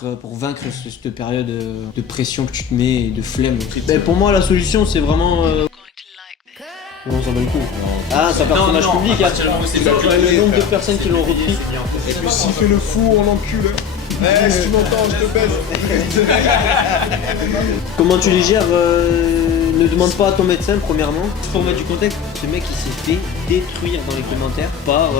pour vaincre cette période de pression que tu te mets et de flemme. Ben, pour moi, la solution, c'est vraiment... Non, ça va le coup. Ah, c'est un personnage public, hein. Le nombre de personnes qui l'ont repris. Et puis s'il fait le fou, on l'encule. Eh, si tu m'entends, je te baise. Comment tu les gères Ne demande pas à ton médecin, premièrement. Pour mettre du contexte, ce mec il s'est fait détruire dans les commentaires par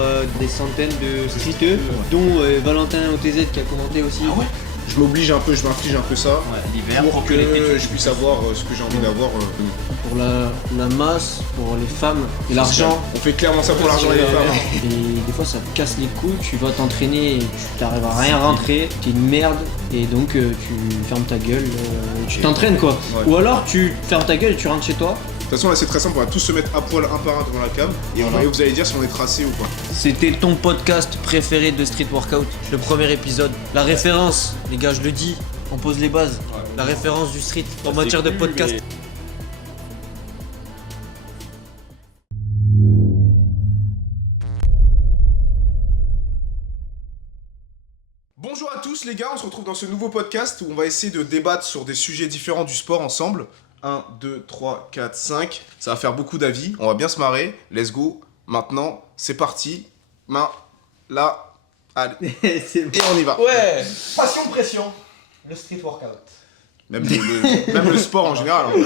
des centaines de streeteux, dont Valentin OTZ qui a commenté aussi. Ah ouais. Je m'oblige un peu, je m'inflige un peu ça l'hiver, pour que je puisse avoir ce que j'ai envie d'avoir. Pour la masse, pour les femmes et l'argent. On fait clairement ça pour l'argent et les femmes. Et des fois ça te casse les couilles, tu vas t'entraîner et tu t'arrives à rien rentrer, t'es une merde et donc tu fermes ta gueule, tu t'entraînes quoi. Ouais. Ou alors tu fermes ta gueule et tu rentres chez toi. De toute façon là c'est très simple, on va tous se mettre à poil un par un devant la cam et vous allez dire si on est tracé ou pas. C'était ton podcast préféré de Street Workout, le premier épisode. La référence, les gars, je le dis, on pose les bases. La référence du street en matière de podcast. Bonjour à tous les gars, on se retrouve dans ce nouveau podcast où on va essayer de débattre sur des sujets différents du sport ensemble. 1, 2, 3, 4, 5. Ça va faire beaucoup d'avis. On va bien se marrer. Let's go. Maintenant, c'est parti. Main, là. Allez. Et on y va. Ouais. Passion, pression, le street workout. Même le sport en général. Hein,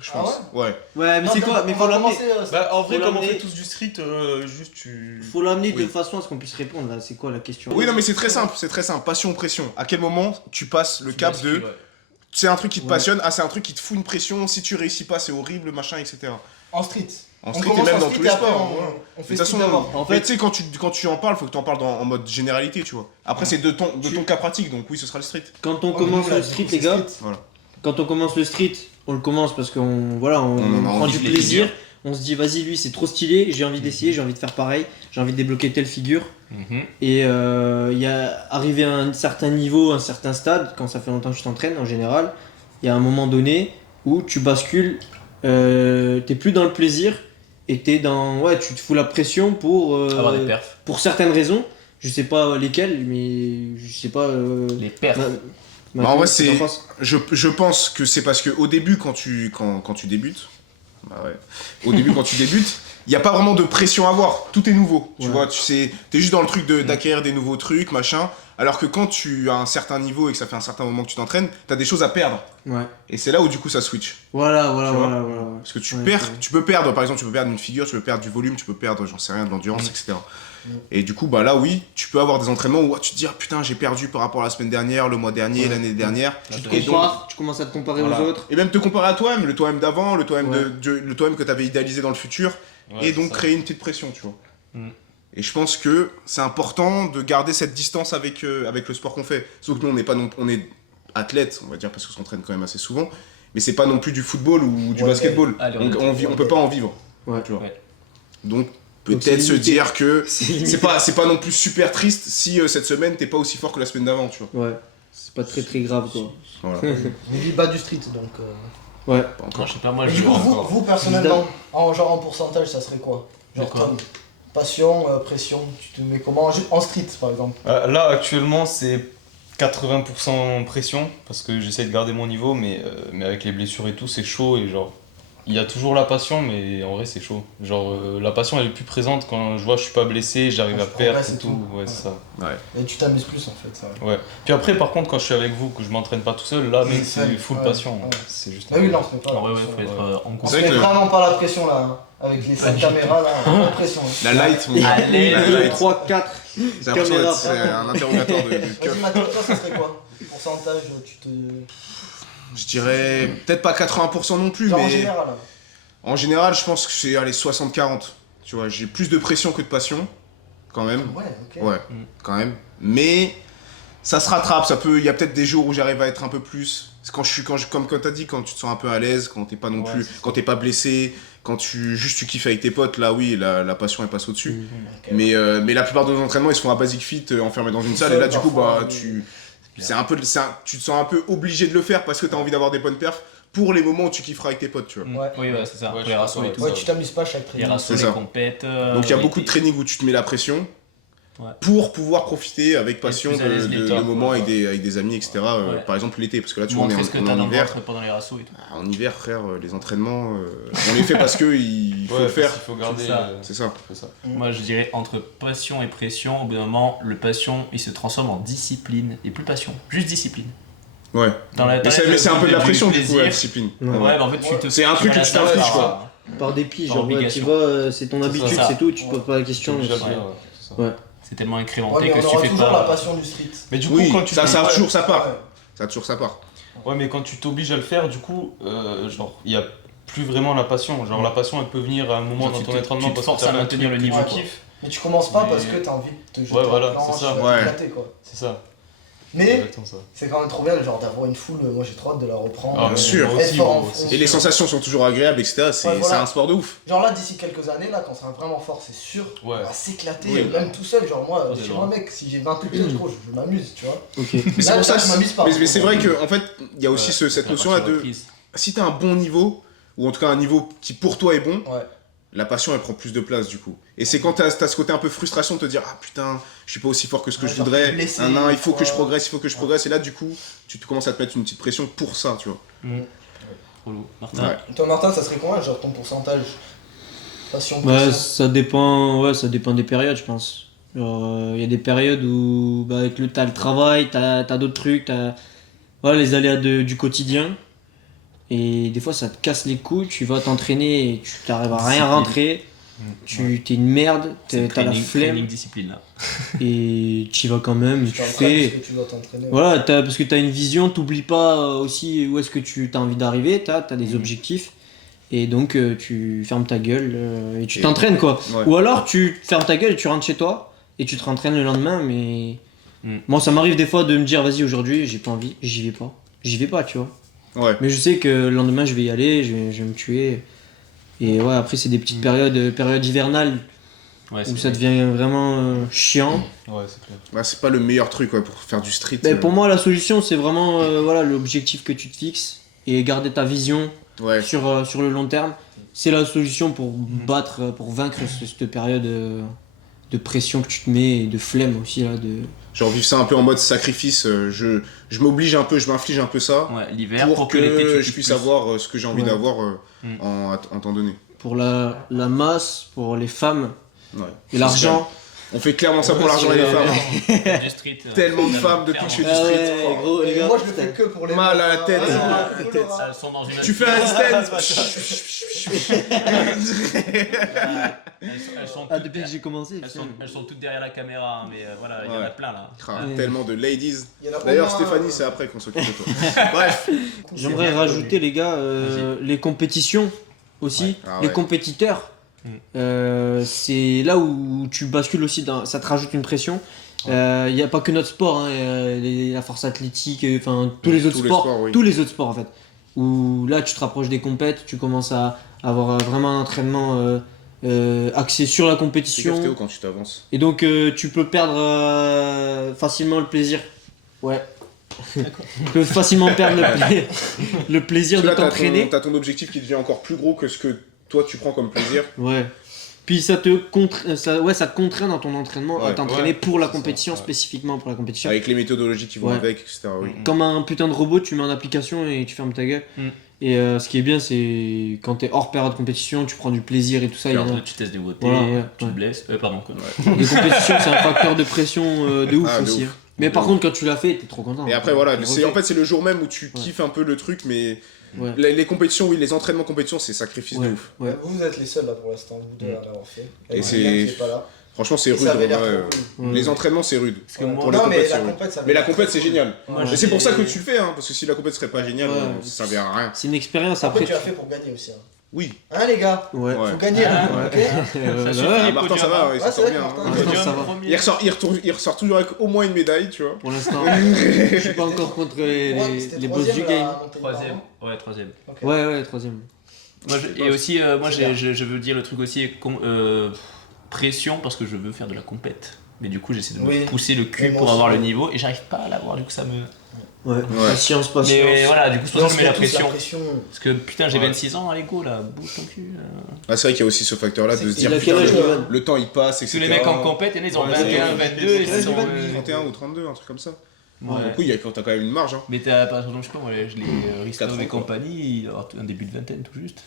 je pense. Ah ouais. Ouais, mais c'est quoi? Mais faut l'amener. Bah en vrai Faut comme on l'amener. fait tous du street, juste tu... Faut l'amener de Oui. façon à ce qu'on puisse répondre là. C'est quoi la question? Oui, non, mais c'est très simple. C'est très simple. Passion, pression. À quel moment tu passes le cap de. C'est un truc qui te Ouais. passionne. Ah, c'est un truc qui te fout une pression. Si tu réussis pas, c'est horrible, machin, etc. En street. En On street et commence même en dans street tous les et après, sports. on Voilà. fait De toute street façon, d'abord. En mais fait- tu sais, quand tu en parles, faut que tu en parles en mode généralité, tu vois. Après, c'est de ton cas pratique, donc oui, ce sera le street. Quand on Oh, commence mais là, le street, les gars, Voilà. quand on commence le street, on le commence parce qu'on On en a prend envie du de les plaisir. On se dit, vas-y, lui, c'est trop stylé, j'ai envie d'essayer, j'ai envie de faire pareil, j'ai envie de débloquer telle figure. Et il y a arrivé à un certain niveau, un certain stade, quand ça fait longtemps que tu t'entraînes en général, il y a un moment donné où tu bascules, t'es plus dans le plaisir et t'es dans. Ouais, tu te fous la pression pour. Avoir des perfs. Pour certaines raisons, je sais pas lesquelles, mais je sais pas. Les perfs. Bah, en vrai, qu'est-ce que t'en penses je pense que c'est parce que au début, quand tu débutes, bah ouais, au début, quand tu débutes, il n'y a pas vraiment de pression à avoir. Tout est nouveau, tu Ouais. vois. Tu sais, t'es juste dans le truc d'acquérir des nouveaux trucs, machin. Alors que quand tu as un certain niveau et que ça fait un certain moment que tu t'entraînes, t'as des choses à perdre. Ouais. Et c'est là où du coup ça switch. Voilà. Tu vois voilà. Parce que tu Ouais, perds, ouais. tu peux perdre, par exemple, tu peux perdre une figure, tu peux perdre du volume, tu peux perdre, j'en sais rien, de l'endurance, etc. Et du coup, bah là, oui, tu peux avoir des entraînements où tu te dis, ah putain, j'ai perdu par rapport à la semaine dernière, le mois dernier, Ouais. l'année dernière. Tu te Et donc- compares, tu commences à te comparer Voilà. aux autres. Et même te comparer à toi-même, le toi-même d'avant, le toi-même Ouais. le toi-même que tu avais idéalisé dans le futur, et donc créer une petite pression, tu vois. Mm. Et je pense que c'est important de garder cette distance avec le sport qu'on fait. Sauf que nous, on est athlète, on va dire, parce qu'on s'entraîne quand même assez souvent, mais c'est pas non plus du football ou du Ouais, basketball. allez, Donc on on peut pas en vivre. Ouais. Tu vois. Ouais. Donc Donc, peut-être c'est se limité. dire que limité. c'est pas non plus super triste si cette semaine t'es pas aussi fort que la semaine d'avant, tu vois. Ouais. C'est pas très grave quoi. Voilà. On vit bas du street donc. Ouais. Pas encore. Non, je sais pas, moi Et je du coup, dirais encore. vous personnellement, en pourcentage, ça serait quoi? Genre De quoi Tom, passion, pression, tu te mets comment? En street par exemple. Là, actuellement, c'est 80% pression, parce que j'essaie de garder mon niveau, mais avec les blessures et tout, c'est chaud, et genre, il y a toujours la passion, mais en vrai, c'est chaud. Genre, la passion, elle est plus présente quand je vois que je suis pas blessé, j'arrive Quand à tu perdre progresses et et tout, tout. ouais, c'est ça. Et tu t'amuses plus en fait, ça. Ouais. Puis après, par contre, quand je suis avec vous, que je m'entraîne pas tout seul, là, mec, c'est full Ouais, passion, ouais. c'est juste... Ah oui, là on se met pas. En vrai, la ouais, pression. faut être en On cours. se C'est vrai met que- vraiment pas la pression là, hein. Avec les 5 caméras là, on a la pression. hein. La light, mon Allez, la 2, light. 3, 4. J'ai l'impression caméra. d'être- c'est un interrogatoire de Vas-y keuf. Mathieu, toi ça serait quoi? Pourcentage, tu te. Je dirais peut-être pas 80% non plus, Genre en mais général. en général, je pense que c'est allez, 60-40. Tu vois, j'ai plus de pression que de passion, quand même. Ouais, ok. Ouais, quand même. Mais ça se rattrape, il y a peut-être des jours où j'arrive à être un peu plus. C'est comme quand t'as dit, quand tu te sens un peu à l'aise, quand t'es pas non Ouais, plus, c'est ça. quand t'es pas blessé, quand tu kiffes avec tes potes, là oui, la passion elle passe au-dessus. Ok. Mais la plupart de nos entraînements ils se font à Basic Fit, enfermés dans une salle, et là du coup bah tu te sens un peu obligé de le faire parce que t'as envie d'avoir des bonnes perfs pour les moments où tu kifferas avec tes potes, tu vois. Ouais. Oui, ouais, c'est ça. Ouais, Pour les je rassos pense, et tout. Ouais, tu t'amuses pas chaque Les training. rassos, C'est les ça. compètes. Donc il y a ouais, beaucoup de trainings où tu te mets la pression. Ouais. pour pouvoir profiter avec passion plus à l'aise de l'été, moments ouais. avec des amis, etc. Ouais. Par exemple l'été, parce que là tu vois, on Montrer est ce que en t'as dans le hiver. ventre pendant les rassos et tout. En hiver, frère, les entraînements, on les fait parce qu'il faut le faire. Il faut garder. C'est ça. C'est ça. C'est ça. Moi, je dirais entre passion et pression, au bout d'un moment, le passion, il se transforme en discipline. Et plus passion, juste discipline. Ouais. Mais c'est un peu de la pression du coup, la discipline. Ouais. Ouais, mais en fait, tu te. C'est un truc que tu t'infliges, quoi. Par dépit, Par genre, ouais, tu obligation. vois, c'est ton C'est habitude, ça. c'est tout, tu te poses pas la question. Obligé à c'est- faire, c'est ça. Ouais. C'est tellement Ouais, incrémenté mais que on si tu aura fais toujours la pas. passion du street. Mais du coup, Oui, quand tu ça a t'obliges- toujours sa part. Ouais. Ça a toujours sa part. Ouais, mais quand tu t'obliges à le faire, du coup, genre, il y a plus vraiment la passion. Genre, la passion, elle peut venir à un moment Genre, dans tu ton te- entraînement tu te parce forces que t'as à fait un maintenir truc le que niveau, tu quoi. kiffes. Mais tu commences pas Mais- parce que t'as envie de te jeter Ouais, voilà, en planche, c'est ça. tu Ouais. vas t'éclater, quoi. C'est ça. C'est Mais exactement ça. c'est quand même trop bien genre d'avoir une foule, moi j'ai trop hâte de la reprendre. Ah, bien sûr. moi Être aussi, fort en gros, fond. c'est Et les sûr. sensations sont toujours agréables, etc. C'est Ouais, voilà. c'est un sport de ouf. Genre là d'ici quelques années, là quand on sera vraiment fort, c'est sûr, Ouais. on va s'éclater, Oui. même tout seul, genre moi, Ouais, chez genre. moi mec, si j'ai 20 épisodes, gros, je m'amuse, tu vois. Ok. Mais c'est Là, pour ça là, je m'amuse pas. mais c'est vrai que en fait, il y a aussi cette La notion-là partie de reprise. si t'as un bon niveau, ou en tout cas un niveau qui pour toi est bon, Ouais. la passion elle prend plus de place du coup. Et c'est quand t'as ce côté un peu frustration de te dire ah putain, je suis pas aussi fort que ce que Ouais, je genre, voudrais, t'es blessé, il faut que je ouais. progresse, il faut que je progresse. Et là du coup, tu te commences à te mettre une petite pression pour ça, tu vois. Trop lourd. Martin. Ouais. Toi Martin, ça serait combien genre ton pourcentage passion Bah, passion ça dépend des périodes, je pense. Il y a des périodes où bah, avec t'as le travail, t'as d'autres trucs, t'as voilà, les aléas du quotidien. Et des fois, ça te casse les couilles, tu vas t'entraîner et tu t'arrives à rien Discipline. rentrer. T'es une merde, C'est t'as la flemme training discipline là. et tu y vas quand même, Tu tu t'entraînes fais. parce que tu dois t'entraîner. Voilà, parce que t'as une vision, t'oublies pas aussi où est-ce que tu as envie d'arriver, t'as des objectifs. Et donc tu fermes ta gueule et tu Et- t'entraînes quoi. Ouais. Ou alors tu fermes ta gueule et tu rentres chez toi et tu te rentraînes le lendemain, mais Mm. moi ça m'arrive des fois de me dire vas-y aujourd'hui j'ai pas envie, j'y vais pas tu vois. Ouais. Mais je sais que le lendemain je vais y aller, je vais me tuer. Et ouais après c'est des petites périodes hivernales Ouais, où ça devient vraiment chiant. Ouais, c'est clair. Bah, c'est pas le meilleur truc quoi, pour faire du street. Ben, pour moi la solution c'est vraiment voilà, l'objectif que tu te fixes et garder ta vision Ouais. sur le long terme. C'est la solution pour pour vaincre cette période de pression que tu te mets et de flemme aussi là de. Genre vivre ça un peu en mode sacrifice, je m'oblige un peu, je m'inflige un peu ça Ouais, l'hiver pour que l'été tu que je kiffes puisse plus. avoir ce que j'ai envie Ouais. d'avoir Mm. en temps donné. Pour la masse, pour les femmes Ouais. et l'argent. On fait clairement ça pour l'argent et les femmes. Du street. Tellement de femmes depuis que je fais du Ah street. ouais, gros, les Et gars, moi je le putain. fais que pour les Mal à la meufs, tête. hein. Mal à la Ah, tête. cool, hein. Elles sont dans une Tu fais un stand. Elles sont Ah toutes depuis que j'ai commencé. elles sont toutes derrière la caméra, hein, mais voilà, il y en Ouais. a plein là. Ah, Ouais. tellement de ladies. Il y en a au D'ailleurs moins, Stéphanie c'est après qu'on s'occupe de toi. Bref. J'aimerais rajouter les gars les compétitions aussi, Ouais. Ah les ouais. compétiteurs. C'est là où tu bascules aussi, ça te rajoute une pression. Il n'y a pas que notre sport, hein, la force athlétique, enfin tous les autres sports, oui. tous les autres sports en fait. Où là tu te rapproches des compètes, tu commences à avoir vraiment un entraînement axé sur la Fais gaffe, compétition. Théo, quand tu t'avances. Et donc tu peux perdre facilement le plaisir. Ouais. Tu peux facilement perdre le plaisir de Parce que là, t'entraîner. t'as ton objectif qui devient encore plus gros que ce que toi tu prends comme plaisir. Ouais. Puis ça te contraint dans ton entraînement à Ouais, t'entraîner pour la c'est ça, compétition, ouais. spécifiquement pour la compétition. Avec les méthodologies qui vont Ouais. avec, etc. Oui. Comme un putain de robot, tu mets en application et tu fermes ta gueule. Mm. Et ce qui est bien, c'est quand t'es hors période de compétition, tu prends du plaisir et tout ça. Il y en a- Tu testes des nouveautés, Voilà, ouais, tu ouais. te blesses. Pardon quoi. Les compétitions, c'est un facteur de pression de ouf Ah, de aussi. ouf. hein. Mais De par ouf. contre, quand tu l'as fait, t'es trop content. Et après voilà, Tu c'est refais. c'est le jour même où tu Ouais. kiffes un peu le truc, mais Ouais. les compétitions, oui, les entraînements compétitions, c'est sacrifice Ouais. de ouf. Ouais. Vous êtes les seuls là pour l'instant, vous deux à l'avoir fait. Et Et c'est- Yann qui est pas là. Franchement, c'est Et rude. ça avait en l'air vrai, trop cool. Ouais. Les entraînements, c'est rude. Parce que Ouais. moi, Pour les Non, mais compètes, la c'est rude. compète, ça avait Mais la l'air compète, très c'est cool. génial. Moi, Et j'ai- c'est pour ça que tu le fais, hein, parce que si la compète serait pas géniale, Ouais. ça servirait à rien. C'est une expérience Après, après. tu as fait pour gagner aussi. Hein, Oui. hein les gars Ouais. Ouais. Faut gagner là, Ah, ok Ouais, suffit. ouais, Ah, Martin, ça va, ouais, Ouais, ça c'est sort vrai bien. que hein. Martin, Martin, ça va. premier. Il ressort toujours avec au moins une médaille, tu vois. Pour l'instant, je suis pas encore contre Ouais, c'était les boss du troisième, game. la montée de Troisième. barre, Ouais, troisième. non Ok. Ouais, troisième. Et aussi, moi C'est bien. je veux dire le truc aussi, pression parce que je veux faire de la compète. Mais du coup, j'essaie de me Oui. pousser le Et cul moi pour aussi. avoir le niveau et j'arrive pas à l'avoir, du coup ça me. Ouais, Ouais. patience. Mais voilà, du coup, c'est pour ça que je mets la Parce que pression. Parce que putain, j'ai Ouais. 26 ans, allez go là, bouge ton cul. Ah, c'est vrai qu'il y a aussi ce facteur-là de se Il dire a quel putain, âge, Ivan le temps il passe, etc. Tous les mecs en compète, il y en a, ils ont Ouais, 21, c'est- 22, et c'est- ils sont. 31 ou 32, un truc comme ça. Ouais. Du coup, t'as quand même une marge. Hein. Mais t'as par exemple, je sais pas, moi, je l'ai Ristov 4 ans, et quoi. compagnie, il a un début de vingtaine tout juste.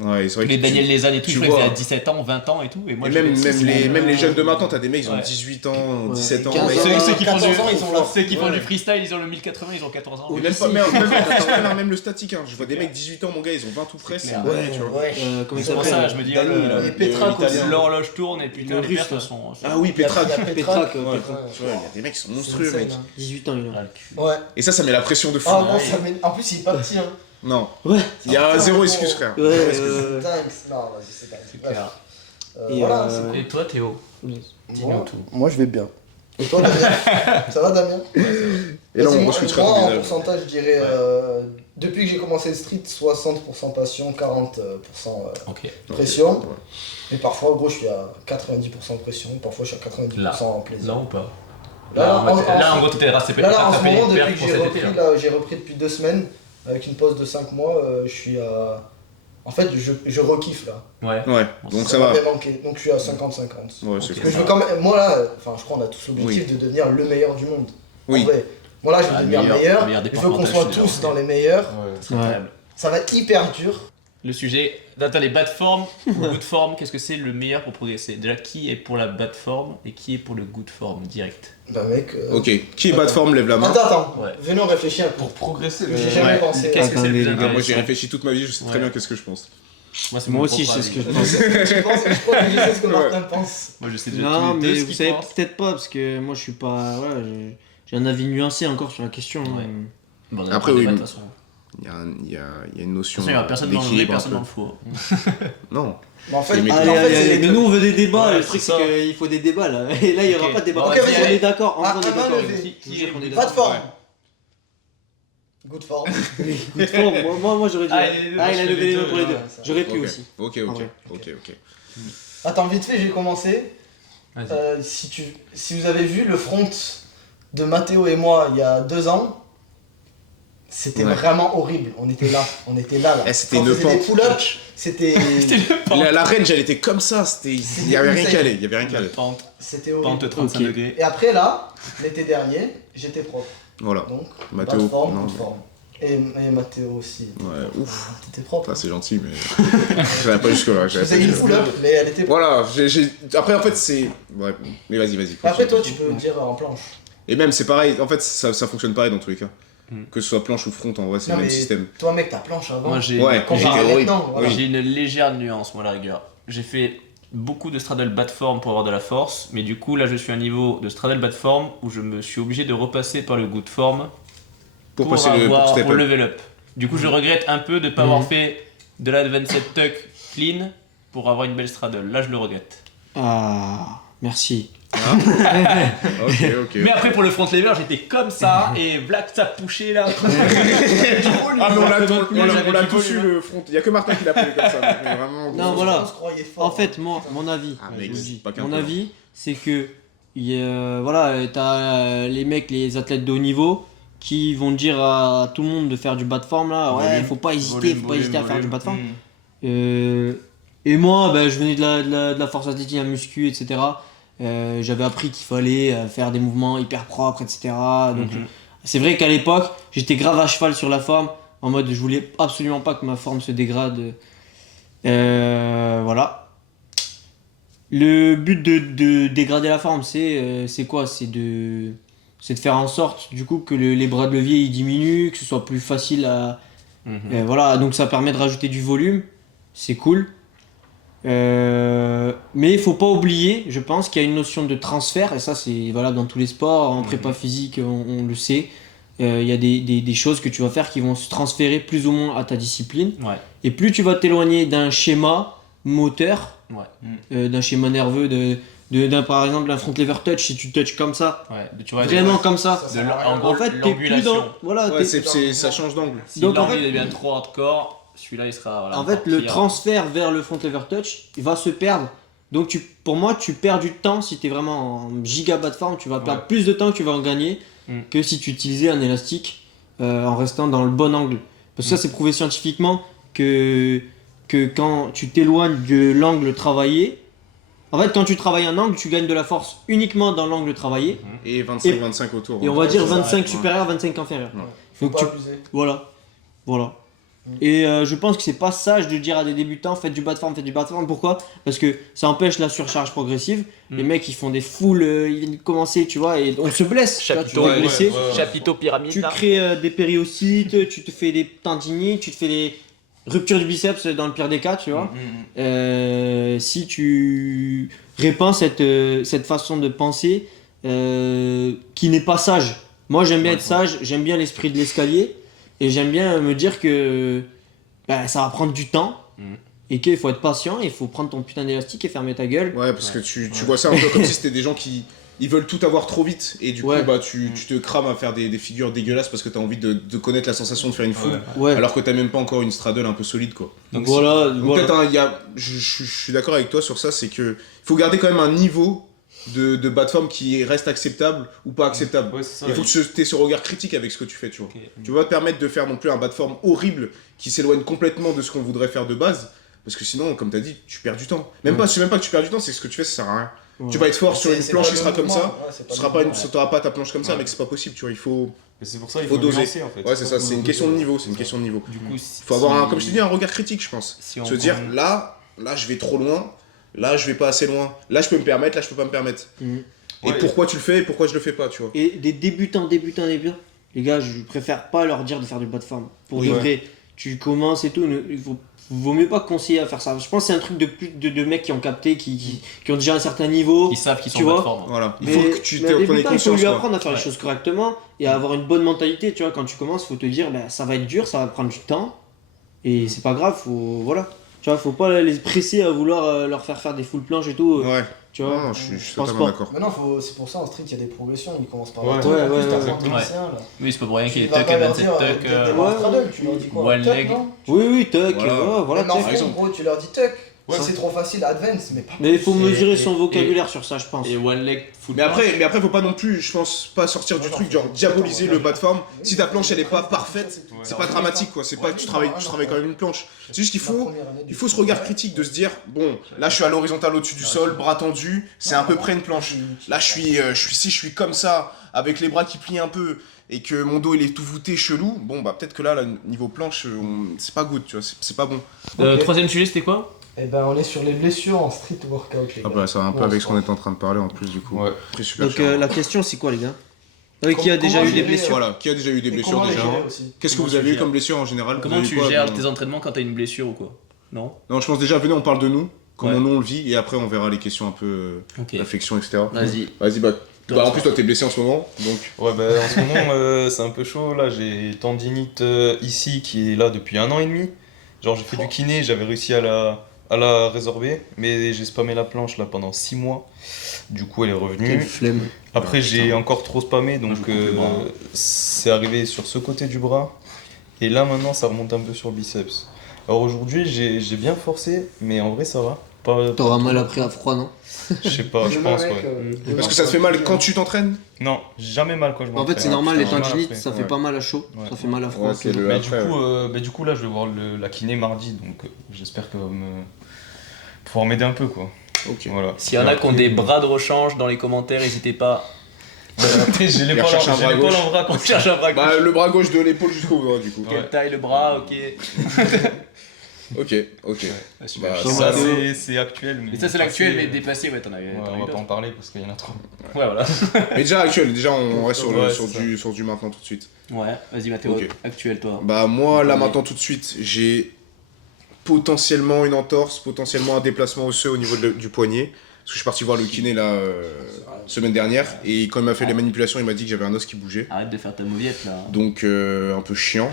Ouais, c'est vrai Les que Daniel Lézanne et tout, tu je crois qu'ils vois. étaient à 17 ans, 20 ans et tout. Et moi, Et j'ai même, 26, même les jeunes de maintenant, t'as des mecs, ils ont Ouais. 18 ans, Ouais. 17 ans. 15 mec. ans. Ceux qui font 14 du- ans, ils ont la- Ceux qui font Ouais. du freestyle, ils ont le 1080, ils ont 14 ans. Et même pas, même le statique, hein. Je vois des mecs 18 ans, mon gars, ils ont 20 tout frais, c'est clair. dingue, tu vois. Ouais. Comment il C'est pour s'appelle ça, je me dis, Dani, oh là là, là, Et Petra, l'italien. aussi. l'horloge tourne et putain, Le les russe, pertes là. sont. Ah oui, Il y a Petra. Petra. Pétrac, Ouais. Pétrac. Tu vois, il y a des mecs qui sont C'est monstrueux, insane, mec. hein. 18 ans, il a. Ah, le cul. Ouais. Et ça met la pression de fou. Ah bon, ouais. ça met... En plus, il est pas petit, hein. Non. Ouais. Il y a Putain, zéro gros. excuse, frère. Ouais, Zéro excuse. C'est dingue. Non, vas-y, c'est dingue. C'est Bref. clair. Et, Voilà, euh, c'est Et toi, Théo Dis-nous Moi, tout. moi, je vais bien. Et toi, Damien Ça va, Damien Et là, Vas-y, on moi, switchera moi, ton en visage. pourcentage, je dirais, depuis que j'ai commencé le street, 60% passion, 40% Ok. pression. Ouais. Et parfois, gros, je suis à 90% pression, parfois, je suis à 90% plaisir. Là ou pas Là, Là, en- là, en gros, t'étais rassé Là, en ce t'as fait moment, les depuis pertes que pour j'ai cet repris, été, là. j'ai repris depuis 2 semaines, avec une pause de 5 mois, je suis à... En fait, je rekiffe là. Ouais. Ouais, donc ça va. m'avait manqué, donc je suis à 50-50. Ouais, c'est Ok. cool. Mais je veux quand même... Moi là, enfin, je crois qu'on a tous l'objectif de devenir le meilleur du monde. Oui. En vrai. Moi là, je veux Ah, devenir meilleur meilleur, je veux départemental, qu'on soit je suis tous d'accord. dans les meilleurs. C'est Ouais. incroyable. Ça va être hyper dur. Le sujet, attends, les bad form ou good form, qu'est-ce que c'est le meilleur pour progresser? Déjà, qui est pour la bad form et qui est pour le good form direct? Bah mec... Ok, qui est bas de forme, lève la main. Attends, Ouais. venez on réfléchit un peu. Pour progresser, J'ai jamais Ouais. pensé. Qu'est-ce que c'est le Attendez, plus les gars. Ah, moi intéressant? j'ai réfléchi toute ma vie, je sais très Ouais. bien qu'est-ce que je pense. c'est Moi mon aussi, je propre sais ce que avis. je pense. Je crois que je sais ce que Ouais. Martin pense. Moi, je sais déjà Non, tous mais ce vous qu'il savez pense. peut-être pas, parce que moi, je suis pas. Voilà, j'ai un avis nuancé encore sur la question. Ouais. hein. Bon, on a Après, pas de oui, débat, de mais- toute façon. Il y a une De notion toute façon, il n'y a personne dans le vrai, d'équilibre un personne peu. dans le faux. Non. Mais en fait, Les mecs- en Allez, fait, allez, c'est allez, les mais deux. nous on veut des débats, Ouais, le truc c'est c'est ça. qu'il faut des débats là. Et là il n'y aura Ok. pas de débat. Bon, Ok, vas-y, vas-y, on allez. est d'accord, en Ah, vrai, on est ah, d'accord. main Je levée. vous jure qu'on est Pas de d'accord. forme. Ouais. Good form. Good form, moi j'aurais dit. Ah, il est deux, Ah, il je a fais levé les les mains deux, pour les ouais, deux. ça. J'aurais pu Ok. aussi. Ok, En ok, vrai. ok. Attends, vite fait, j'ai commencé. Vas-y. Si vous avez vu le front de Mathéo et moi il y a 2 ans, c'était Ouais. vraiment horrible. On était là. Eh, c'était Quand on une faisait des pente. pull-ups, c'était La range, elle était comme ça, il y avait rien insane. calé, il y avait rien calé. Pente, c'était horrible. pente 35 Ok. degrés. Et après là, l'été dernier, j'étais propre. Voilà. Donc, Mathéo, pas de forme, non. good forme. Et Mathéo aussi. Ouais, ouf. T'étais propre. Ça c'est gentil, mais j'avais pas jusque là. Je faisais une pull-up, mais elle était propre. Voilà, après en fait c'est... Ouais, mais vas-y. Après, toi, continue. tu peux dire en planche. Et même c'est pareil, en fait ça fonctionne pareil dans tous les cas. Mm. Que ce soit planche ou front, en vrai c'est Non, le même mais système. Toi, mec, ta planche avant. Moi, j'ai Ouais, comparé j'étais à horrible. maintenant, voilà. j'ai une légère nuance, moi, la rigueur. J'ai fait beaucoup de straddle bad form pour avoir de la force, mais du coup, là, je suis à un niveau de straddle bad form où je me suis obligé de repasser par le good form Pour passer avoir, pour step pour up. level up. Du coup, je regrette un peu de ne pas avoir fait de la 27 tuck clean pour avoir une belle straddle. Là, je le regrette. Ah, merci. Ok. Mais après, pour le front lever, j'étais comme ça et Black ça poussait là. Ah mais on l'a J'avais tous du eu volume. le front, il y a que Martin qui l'a pris comme ça. Mais vraiment, Non, gros. voilà. On se croyait fort. En fait, moi, mon avis, Ah, je mec, vous le c'est dis, pas qu'un mon peu. avis, c'est que voilà, t'as les mecs, les athlètes de haut niveau qui vont dire à tout le monde de faire du bas de forme là. Ouais, Volume, faut pas hésiter, volume, faut pas hésiter à volume, faire du bas de forme. volume. Et moi, ben, je venais de la force athlétique, la muscu, etc. J'avais appris qu'il fallait faire des mouvements hyper propres, etc. Donc, Mhm. c'est vrai qu'à l'époque, j'étais grave à cheval sur la forme, en mode je voulais absolument pas que ma forme se dégrade. Voilà. Le but de dégrader la forme, c'est quoi? C'est de faire en sorte du coup que les bras de levier ils diminuent, que ce soit plus facile à, Mhm. voilà, donc ça permet de rajouter du volume, c'est cool. Mais il faut pas oublier, je pense qu'il y a une notion de transfert, et ça c'est valable dans tous les sports, en prépa physique on le sait. Il y a des choses que tu vas faire qui vont se transférer plus ou moins à ta discipline. Ouais. Et plus tu vas t'éloigner d'un schéma moteur, Ouais. d'un schéma nerveux, par exemple d'un front lever touch, si tu touches comme ça, Ouais. Tu vois, vraiment comme ça, Ça de sert à rien. en gros, en fait t'es plus l'angulation. dans... Voilà, Ouais, t'es- ça change d'angle. Si Donc, en l'angle fait- devient trop hardcore, celui-là il sera. Voilà, En fait, encore le pire. transfert vers le front lever touch, il va se perdre. Donc, pour moi, tu perds du temps si tu es vraiment en giga bas de forme. Tu vas perdre Ouais. plus de temps que tu vas en gagner Mm. que si tu utilisais un élastique en restant dans le bon angle. Parce que ça, c'est prouvé scientifiquement que quand tu t'éloignes de l'angle travaillé, en fait, quand tu travailles un angle, tu gagnes de la force uniquement dans l'angle travaillé. Et 25-25 autour. Et on va dire c'est ça, 25 ouais. supérieur, 25 inférieur. Faut Donc pas tu- abuser. Voilà. Et je pense que c'est pas sage de dire à des débutants faites du bas de forme. Pourquoi? Parce que ça empêche la surcharge progressive. Les mecs ils font des foules, ils viennent commencer, tu vois, et on se blesse. Tu vois, tu Chapiteau, te blesser. Chapiteau pyramide. Tu crées des périocytes, tu te fais des tendinites, tu te fais des ruptures du biceps dans le pire des cas, tu vois. Si tu répands cette façon de penser qui n'est pas sage. Moi j'aime bien être sage, j'aime bien l'esprit de l'escalier et j'aime bien me dire que ça va prendre du temps et qu'il faut être patient, il faut prendre ton putain d'élastique et fermer ta gueule. Ouais, parce que tu vois ça un peu comme si c'était des gens qui ils veulent tout avoir trop vite et du coup Ouais. bah tu te crames à faire des figures dégueulasses parce que t'as envie de connaître la sensation de faire une foule Ouais. alors que t'as même pas encore une straddle un peu solide quoi. Donc voilà. Donc peut-être je suis d'accord avec toi sur ça, c'est que faut garder quand même un niveau de bas de forme qui reste acceptable ou pas acceptable. Ouais, c'est ça. Il faut que tu aies ce regard critique avec ce que tu fais, tu vois. Ok. Tu vas pas te permettre de faire non plus un bas de forme horrible qui s'éloigne complètement de ce qu'on voudrait faire de base. Parce que sinon, comme t'as dit, tu perds du temps. C'est même pas que tu perds du temps, c'est que ce que tu fais, ça sert à rien. Ouais. Tu vas être fort sur une C'est planche pas qui le sera comme mouvement. ça. Ouais, c'est Tu seras pas le t'auras pas ta planche comme ça, Ouais. mais c'est pas possible, tu vois. Il faut Mais c'est pour ça qu'il faut faut doser. nuancer, en fait. Ouais, c'est ça, c'est une question de niveau, c'est une question de niveau. Du coup, Il faut avoir comme je te dis, un regard critique, je pense. Si on Se dire, prend- là, je vais trop loin, là, je vais pas assez loin, là, je peux me permettre, là, je peux pas me permettre. Et Ouais. pourquoi tu le fais et pourquoi je le fais pas, tu vois. Et des débutants, les gars, je préfère pas leur dire de faire du bas de forme. Pour Oui, de ouais. vrai, tu commences et tout, vaut mieux pas conseiller à faire ça. Je pense que c'est un truc de mecs qui ont capté, qui ont déjà un certain niveau. Ils savent qu'ils sont Tu en bas de vois. forme. Voilà, il Mais- faut que tu mais un prennes débutant, il faut conscience, lui quoi. apprendre à faire les Ouais. choses correctement et à avoir une bonne mentalité. Tu vois, quand tu commences, faut te dire, ça va être dur, ça va prendre du temps. Et c'est pas grave, voilà. Tu vois, faut pas les presser à vouloir leur faire des full planches et tout. Ouais, Tu vois, non, je suis pense totalement pas. d'accord. Maintenant, c'est pour ça en street, il y a des progressions. Ils commencent par Ouais. la Ouais, tuck, en plus, ouais, t'as ouais. 30 Ouais. lycéens, là. Oui, c'est pas pour rien qu'il y ait Tu vas tuck pas et leur 27 dire, tuck. démarre ouais. straddle, tu leur dis quoi? One Tuck, leg. non? Oui, tuck, Voilà. voilà. Mais en tuck. front, gros, tu leur dis tuck. Ouais, Si c'est trop facile, advance, mais pas. Mais il faut Et- mesurer et- son vocabulaire sur ça, je pense. Et one leg full Mais après, faut pas non plus, je pense, pas sortir du Ouais, truc, non, genre faut- diaboliser faut- le bas de forme. Oui, Si ta planche elle est pas parfaite, Ouais. c'est pas dramatique quoi. C'est pas que tu travailles quand même une planche. C'est juste qu'il faut ce regard critique de se dire bon, là je suis à l'horizontale au-dessus du sol, bras tendus, c'est à peu près une planche. Là je suis comme ça, avec les bras qui plient un peu et que mon dos il est tout voûté chelou. Bon bah peut-être que là niveau planche, c'est pas good, tu vois, c'est pas bon. Ok. Troisième sujet, c'était quoi? Et ben, on est sur les blessures en street workout, les gars. Ah bah ça va un peu Bon, avec c'est ce qu'on est en train de parler en plus du coup. Ouais. Après super Donc chiant. la question c'est quoi les gars? Qui a Comment déjà eu des gérer, blessures? Voilà, qui a déjà eu des Et blessures comment les déjà? gérer aussi? Qu'est-ce que Comment vous avez tu eu comme gères blessure en général? Vous Comment avez tu quoi, gères bon tes entraînements quand t'as une blessure ou quoi? Non? Non, je pense déjà, venez, on parle de nous, comment Ouais. nous on le vit, et après on verra les questions un peu Ok. réflexion, etc. Vas-y. Vas-y, bah. Toi, En plus, toi t'es blessé en ce moment, donc. Ouais, bah en ce moment, c'est un peu chaud. Là, j'ai tendinite ici qui est là depuis 1 an et demi. Genre, j'ai fait du kiné, j'avais réussi à la résorber, mais j'ai spammé la planche là pendant 6 mois. Du coup, elle est revenue. Quelle flemme. Après, j'ai encore trop spammé, donc je coupe le bras. c'est arrivé sur ce côté du bras. Et là, maintenant, ça remonte un peu sur le biceps. Alors aujourd'hui, j'ai bien forcé, mais en vrai, ça va. T'auras mal après à froid, non? Je sais pas, je pense, ouais. Parce que ça te fait mal quand tu t'entraînes? Non, jamais mal quand je En m'entraîne. fait, c'est normal, les putain, mal tendinites, après. ça fait Ouais. pas mal à chaud, Ouais. ça fait mal à froid. Ouais, c'est le- Mais après, du coup, là, je vais voir la kiné mardi, donc j'espère qu'elle va pouvoir m'aider un peu, quoi. Ok. Voilà. S'il y en a qui ont des bras de rechange dans les commentaires, n'hésitez pas. Après, j'ai l'épaule recherche un bras gauche. en bras On quand cherche un bras Bah, gauche. le bras gauche de l'épaule jusqu'au bras, du coup. Quelle taille le bras, ok. Ok, ok. Super. Bah, Ça, c'est actuel. Mais ça, c'est l'actuel, mais dépassé, ouais, t'en as Ouais, t'en as on eu va pas d'autres. en parler parce qu'il y en a trop. Ouais, voilà. Mais déjà actuel, déjà on reste Ouais, sur c'est sur du maintenant tout de suite. Ouais, vas-y, Mathéo, Ok. actuel, toi. Bah, moi, là Ok. maintenant tout de suite, j'ai potentiellement une entorse, potentiellement un déplacement osseux au niveau du poignet. Parce que je suis parti voir le kiné là semaine dernière et quand il m'a fait les manipulations, il m'a dit que j'avais un os qui bougeait. Arrête de faire ta mauviette là. Donc un peu chiant.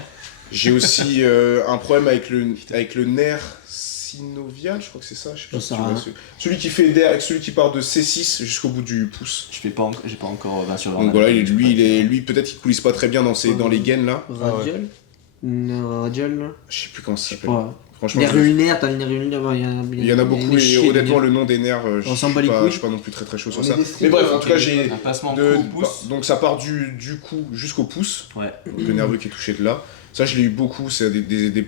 J'ai aussi un problème avec le nerf synovial, je crois que c'est ça. Je sais pas Je si sais tu vois, rien. celui qui fait d'air, celui qui part de C6 jusqu'au bout du pouce. J'ai pas encore 20 sur 20. Donc voilà, lui peut-être qu'il coulisse pas très bien dans les gaines là. Radial? Radial, là? Je sais plus comment ça Je sais s'appelle. pas. Franchement, Nerf ulnaire, t'as les nerfs ulnaires, il y en a beaucoup et honnêtement le nom des nerfs, je s'en bat les couilles. suis pas non plus très chaud sur On ça. est des Mais bref, streamers, en tout cas j'ai Un passement de- cou, pouce. donc ça part du cou jusqu'au pouce, Ouais. donc le nerveux qui est touché de là. Ça je l'ai eu beaucoup, c'est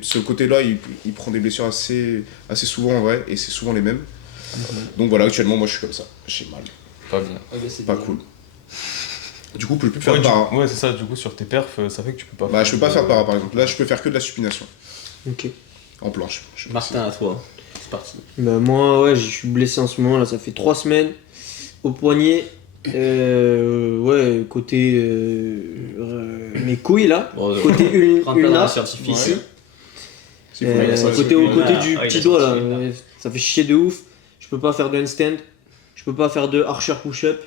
ce côté-là il prend des blessures assez souvent en vrai et c'est souvent les mêmes. Donc voilà, actuellement moi je suis comme ça, j'ai mal, Pas bien. pas cool. Du coup, je peux plus faire Ouais, de para. ouais, c'est ça, du coup, sur tes perfs, ça fait que tu peux pas Bah, je peux pas faire de para par exemple. Là, je peux faire que de la supination Ok. en planche. Martin, à toi. C'est parti. Bah moi ouais je suis blessé en ce moment là, ça fait 3 semaines au poignet. Ouais côté mes couilles là, Bon, côté rentre pas dans la ulnar, scientifique. ici. C'est cool, il a ça, sorti Côté le au ulnar. côté du Ah, il a petit doigt là, sorti le ulnar. ouais, ça fait chier de ouf. Je peux pas faire de handstand, je peux pas faire de archer push-up.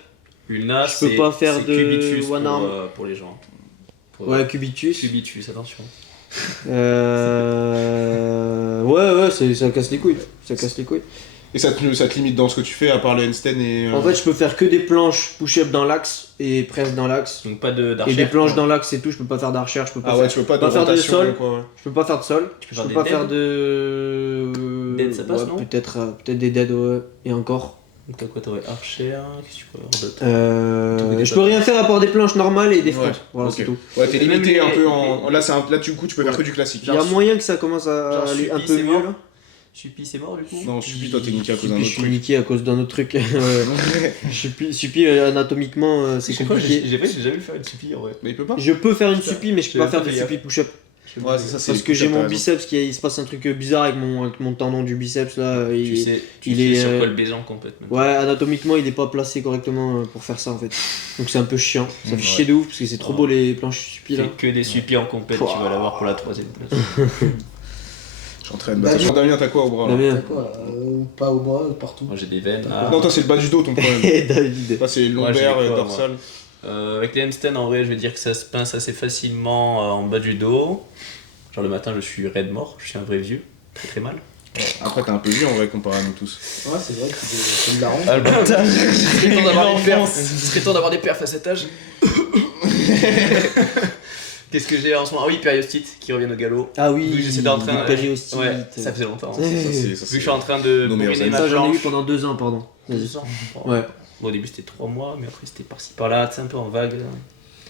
Ulna, Je peux c'est pas faire c'est de cubitus one arm. pour les gens. Ouais cubitus. Cubitus, attention. Ouais ça casse les couilles, ça casse les couilles. Et ça te limite dans ce que tu fais à part le handstand et. En fait je peux faire que des planches push-up dans l'axe et presse dans l'axe. Donc pas de Et d'archer. des planches dans l'axe c'est tout, je peux pas faire d'archer, je peux pas Ah faire. ouais, tu peux pas de pas faire de rotation sol. quoi. Ouais. Je peux pas faire de sol, Tu peux je faire peux des pas dead. faire de. Dead, ça passe, ouais, non peut-être des dead, ouais. Et encore. Donc t'as quoi? T'aurais archer, qu'est-ce que tu peux avoir d'autre? Je peux rien faire à part des planches normales et des Ouais, fronts. Voilà, ok. c'est tout. Ouais, t'es Et même limité un les- peu en. Là, là, du coup, tu peux faire que du classique. Il y a moyen que ça commence à genre, aller un Suppi, peu c'est mieux mort. là. Suppi, c'est mort du coup? Non, Suppi, toi, t'es niqué à cause d'un Suppi, autre je suis truc. niqué à cause d'un autre truc. Suppi, anatomiquement, c'est compliqué. J'ai jamais fait une suppi en vrai. Mais il peut pas. Je peux faire une Putain, suppi, mais je peux j'ai pas même faire pas de fait suppi push-up. Ouais, c'est ça, c'est Parce les que j'ai push-ups, mon t'as raison. biceps il se passe un truc bizarre avec mon tendon du biceps là. Tu il- sais il est, sur quoi le baiser en compète maintenant. Ouais, anatomiquement, il est pas placé correctement pour faire ça en fait. Donc c'est un peu chiant. Ça fait Ouais. chier de ouf parce que c'est trop beau les planches suppi là. Fais que des suppis en compète, tu vas l'avoir pour la 3ème place. J'entraîne. Bah, Bah, Damien, t'as quoi au bras là Damien. T'as quoi pas au bras, partout. Moi j'ai des veines là. Non, toi, c'est le bas du dos ton problème. David. Toi, c'est Ouais, lombaire j'ai et quoi, dorsal. Avec les handstands en vrai je vais dire que ça se pince assez facilement en bas du dos. Genre le matin je suis raide mort, je suis un vrai vieux, très très mal. Après, t'es un peu vieux en vrai comparé à nous tous. Ouais, c'est vrai que c'est de la honte. Ah le bâtard. Ce serait temps d'avoir des perfs. Ce serait temps d'avoir des perfs à cet âge. Qu'est-ce que j'ai en ce moment? Ah oui, périostite qui revient au galop. Ah oui, Oui, j'essaie d'entraîner. les périostite. Ouais, ça faisait longtemps. Ça, c'est- Vu que je suis en train de nos meilleurs brûler amis. ma Ça j'en ai eu planche. pendant 2 ans, pardon. Vas-y. 2 ans. Ouais. Bon, au début c'était 3 mois, mais après c'était par-ci par-là, tu sais, un peu en vague.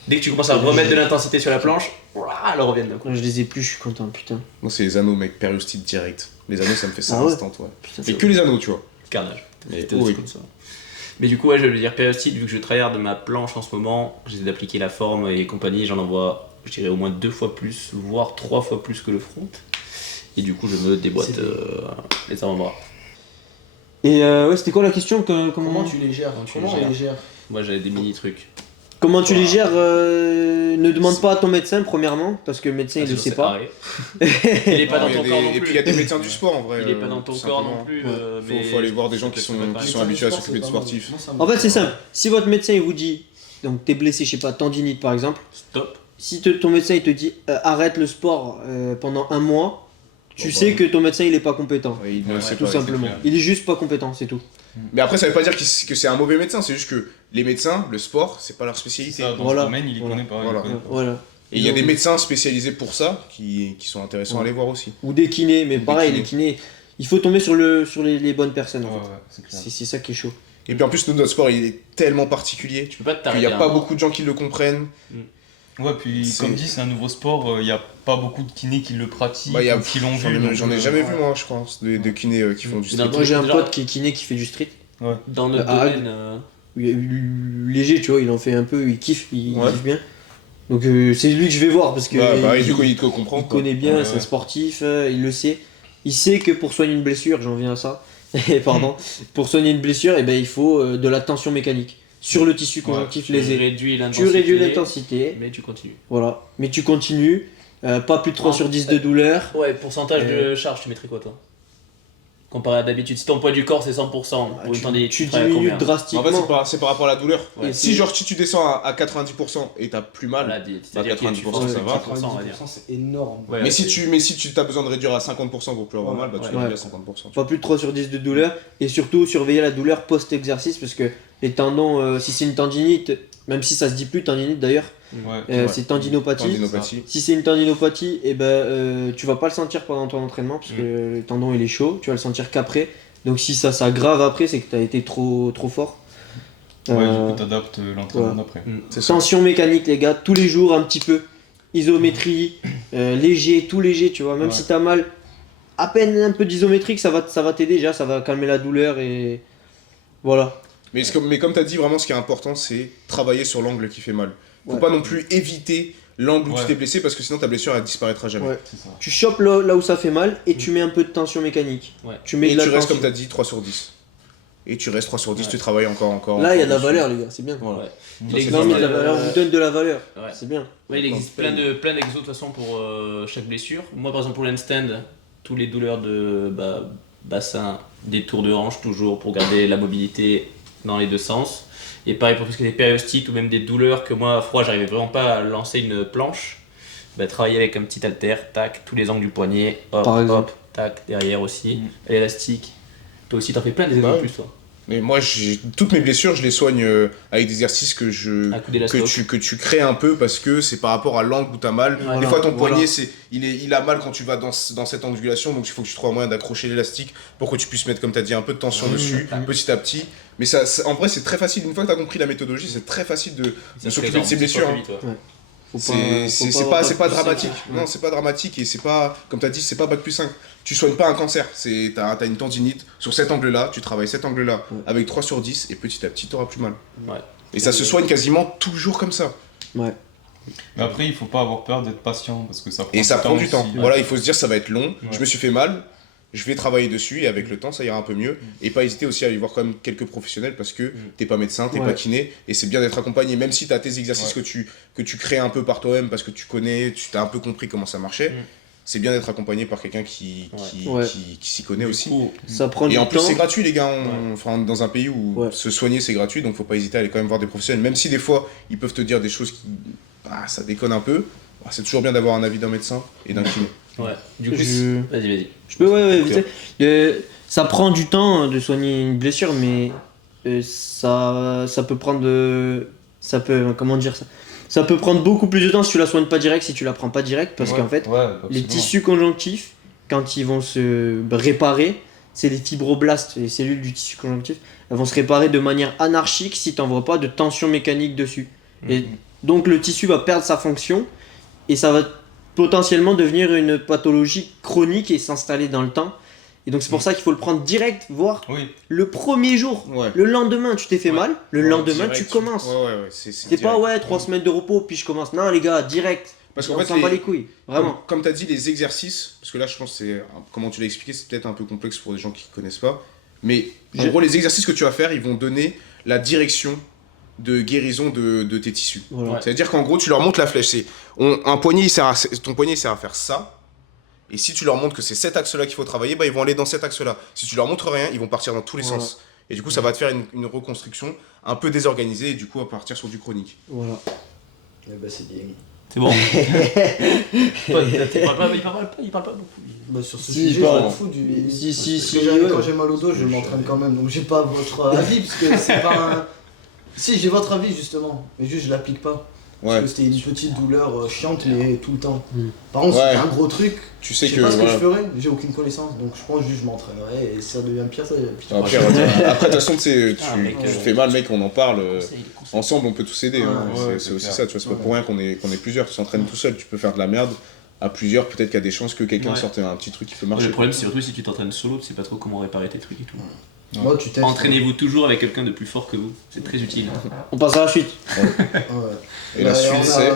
Dès que tu commences à remettre de l'intensité sur la planche, elles reviennent d'un coup. Quand je les ai plus, je suis content, putain. Moi, c'est les anneaux, mec, périostite direct. Les anneaux, ça me fait ça Ah ouais instant, ouais. Putain, Et que les anneaux, tu vois. Carnage. Mais C'était oui. comme ça. Mais du coup, ouais, je veux dire périostite, vu que je tryhard de ma planche en ce moment, j'essaie d'appliquer la forme et compagnie, j'en envoie, je dirais, au moins 2 fois plus, voire 3 fois plus que le front. Et du coup, je me déboîte les avant-bras. Et ouais, c'était quoi la question Comment tu les gères Comment tu Comment les on les gère Moi, j'avais des mini-trucs. Comment tu les gères Ne demande pas à ton médecin, premièrement, parce que le médecin il le sait pas. Il est pas Non, dans il y a ton des- corps non Et plus. puis, il y a des médecins du sport en vrai. Il est pas dans ton corps simplement. non plus. Ouais. Faut aller voir des gens qui sont habitués à s'occuper de sportifs. En fait, c'est simple. Si votre médecin il vous dit, donc t'es blessé, je sais pas, tendinite par exemple, Stop. si ton médecin il te dit arrête le sport pendant 1 mois, tu Bon, sais bah. que ton médecin il est pas compétent. Ouais, il ne le sait Tout pas, simplement. c'est clair. Il est juste pas compétent, c'est tout. Mais après, ça veut pas dire que c'est un mauvais médecin, c'est juste que les médecins, le sport, c'est pas leur spécialité. Ça, dans Voilà. ce domaine, il y Voilà. connaît pas. Voilà. il connaît pas. Voilà. Et il y a des médecins spécialisés pour ça qui sont intéressants à aller voir aussi. Ou des kinés, mais Ou des pareil, kinés. les kinés, il faut tomber sur les bonnes personnes en Ouais, fait. ouais, c'est clair. C'est ça qui est chaud. Et puis en plus, notre sport, il est tellement particulier Tu peux pas te qu'il t'arrêter. n'y a pas beaucoup de gens qui le comprennent. Ouais, puis C'est- comme dit, c'est un nouveau sport, il n'y a pas beaucoup de kinés qui le pratiquent Bah, il y a- ou qui l'ont J'en vu. ai, donc, j'en ai jamais vu, moi, je pense, de kinés qui font du Mais dans street. Moi j'ai un Déjà- pote qui est kiné qui fait du street. Dans notre Ah, domaine. Léger, tu vois, il en fait un peu, il kiffe Ouais. bien. Donc c'est lui que je vais voir parce que Bah, il, du coup, il te comprend. il quoi. connaît bien, Ouais, c'est un ouais. sportif, il le sait. Il sait que pour soigner une blessure, j'en viens à ça, pardon, pour soigner une blessure, il faut de la tension mécanique sur le tissu conjonctif Tu lésé. réduis Tu l'intensité. réduis l'intensité, Mais tu continues. voilà. Mais tu continues, pas plus de 3 Ah, sur 10 de douleur. Ouais, pourcentage de charge, tu mettrais quoi toi? Comparé à d'habitude, si ton poids du corps c'est 100%, pour une tendinite, Tu ferais à diminues combien? drastiquement. En fait, c'est par rapport à la douleur. Ouais. Si genre si tu descends à 90% et t'as plus mal, Voilà, c'est-à-dire que 90%, tu forces ça va. 90%, on va dire. 90%, c'est énorme. Ouais, mais si c'est- tu as besoin de réduire à 50% pour plus avoir Ouais. mal, bah tu Ouais. réduis à 50%. Pas plus de 3 sur 10 de douleur et surtout surveiller la douleur post-exercice parce que Les tendons, si c'est une tendinite, même si ça se dit plus tendinite d'ailleurs, Ouais. c'est tendinopathie. Tendinopathie. Si c'est une tendinopathie, tu vas pas le sentir pendant ton entraînement parce que le tendon il est chaud, tu vas le sentir qu'après. Donc si ça s'aggrave après, c'est que tu as été trop fort. Ouais, du coup, t'adaptes l'entraînement d'après. C'est ça. Tension mécanique les gars, tous les jours un petit peu. Isométrie, léger, tout léger, tu vois. Même si t'as mal, à peine un peu d'isométrique, ça va t'aider déjà, ça va calmer la douleur et voilà. Mais comme tu as dit, vraiment, ce qui est important, c'est travailler sur l'angle qui fait mal. Faut Ouais. pas non plus éviter l'angle où tu Ouais. t'es blessé parce que sinon ta blessure elle disparaîtra jamais. Ouais. C'est ça. Tu chopes là où ça fait mal et tu mets un peu de tension mécanique. Ouais. Tu mets Et de la tu restes, tension. comme tu as dit, 3 sur 10. Et tu restes 3 sur 10, Ouais. tu travailles encore. Là, il y a de la dessus. valeur, les gars, c'est bien. Voilà. Ouais. Ça, Il c'est existe Non, pas mais mal. de la valeur, on vous donne de la valeur. Ouais. C'est bien. Ouais, il existe plein d'exos de toute façon pour chaque blessure. Moi par exemple pour l'handstand, tous les douleurs de bassin, des tours de hanche toujours pour garder la mobilité dans les deux sens. Et pareil pour tout ce qui est périostites ou même des douleurs que moi à froid j'arrivais vraiment pas à lancer une planche. Travailler avec un petit haltère, tac, tous les angles du poignet, hop, Par exemple. hop, tac, derrière aussi, l'élastique. Toi aussi t'en fais plein des exos Bah en ouais. plus toi. Mais moi, toutes mes blessures, je les soigne avec des exercices que Un coup d'élastique. que tu crées un peu parce que c'est par rapport à l'angle où tu as mal. Voilà, Des fois, ton voilà. poignet, il a mal quand tu vas dans cette angulation, donc il faut que tu trouves un moyen d'accrocher l'élastique pour que tu puisses mettre, comme tu as dit, un peu de tension dessus, petit à petit. Mais en vrai, c'est très facile. Une fois que tu as compris la méthodologie, c'est très facile de s'occuper de ses blessures. hein. C'est pas dramatique. Non, c'est pas dramatique et c'est pas, comme tu as dit, c'est pas bac+5. Tu soignes pas un cancer. T'as une tendinite, sur cet angle-là, tu travailles cet angle-là avec 3 sur 10 et petit à petit, t'auras plus mal. Ouais. Et ça se soigne quasiment toujours comme ça. Ouais. Mais après, il faut pas avoir peur d'être patient parce que ça prend Et ça prend du temps. aussi. Voilà, il faut se dire, ça va être long. Ouais. Je me suis fait mal. Je vais travailler dessus et avec le temps, ça ira un peu mieux. Et pas hésiter aussi à aller voir quand même quelques professionnels parce que t'es pas médecin, t'es Ouais. pas kiné et c'est bien d'être accompagné. Même si t'as tes exercices que tu crées un peu par toi-même parce que tu connais, tu t'as un peu compris comment ça marchait, c'est bien d'être accompagné par quelqu'un qui s'y connaît aussi. Ça prend Et du en plus, temps. c'est gratuit, les gars. Enfin, dans un pays où se soigner, c'est gratuit, donc faut pas hésiter à aller quand même voir des professionnels. Même si des fois, ils peuvent te dire des choses qui. Ça déconne un peu. C'est toujours bien d'avoir un avis d'un médecin et d'un kiné. Ouais. Du coup, vas-y. Je peux, vite fait. Ça prend du temps de soigner une blessure, mais ça peut prendre. Comment dire ça? Ça peut prendre beaucoup plus de temps si tu la soignes pas direct, si tu la prends pas direct, parce qu'en fait, les tissus conjonctifs, quand ils vont se réparer, c'est les fibroblastes, les cellules du tissu conjonctif, elles vont se réparer de manière anarchique si tu n'envoies pas de tension mécanique dessus. Et donc le tissu va perdre sa fonction et ça va potentiellement devenir une pathologie chronique et s'installer dans le temps. Et donc c'est pour ça qu'il faut le prendre direct, voire le premier jour. Ouais. Le lendemain, tu t'es fait mal, le lendemain, direct, tu commences. Ouais, C'est pas 3 semaines de repos puis je commence. Non les gars, direct. Parce qu'en On fait, s'en bat les couilles, vraiment. Comme tu as dit, les exercices, parce que là, je pense que comment tu l'as expliqué, c'est peut-être un peu complexe pour des gens qui ne connaissent pas. Mais en gros, les exercices que tu vas faire, ils vont donner la direction de guérison de tes tissus. Voilà. C'est-à-dire qu'en gros, tu leur montres la flèche. Ton poignet, il sert à faire ça. Et si tu leur montres que c'est cet axe-là qu'il faut travailler, ils vont aller dans cet axe-là. Si tu leur montres rien, ils vont partir dans tous les sens. Et du coup, ça va te faire une reconstruction un peu désorganisée et du coup, à partir sur du chronique. Voilà. C'est bien. C'est bon. Il parle pas beaucoup. Bah, sur ce Si, sujet, je je parle. m'en fous du. Si, Quand j'ai mal au dos, je m'entraîne quand même. Donc j'ai pas votre avis, parce que c'est pas un. Si, j'ai votre avis justement, mais juste je l'applique pas. Parce que c'était une petite douleur chiante, mais tout le temps. Par contre, c'est un gros truc. Tu sais Je sais pas ce que je ferais, j'ai aucune connaissance. Donc je pense juste je m'entraînerai et si ça devient pire, ça devient pire. Après, de toute façon, tu te fais mal, mec, on en parle. Conseil. Ensemble, on peut tous aider. C'est aussi ça, tu vois. C'est pas pour rien qu'on est plusieurs. Tu t'entraînes tout seul, tu peux faire de la merde. À plusieurs, peut-être qu'il y a des chances que quelqu'un sorte un petit truc qui peut marcher. Le problème, c'est surtout si tu t'entraînes solo, tu sais pas trop comment réparer tes trucs et tout. Moi, tu testes. Entraînez-vous toujours avec quelqu'un de plus fort que vous, c'est très utile. On passe à la suite. Et la suite, c'est.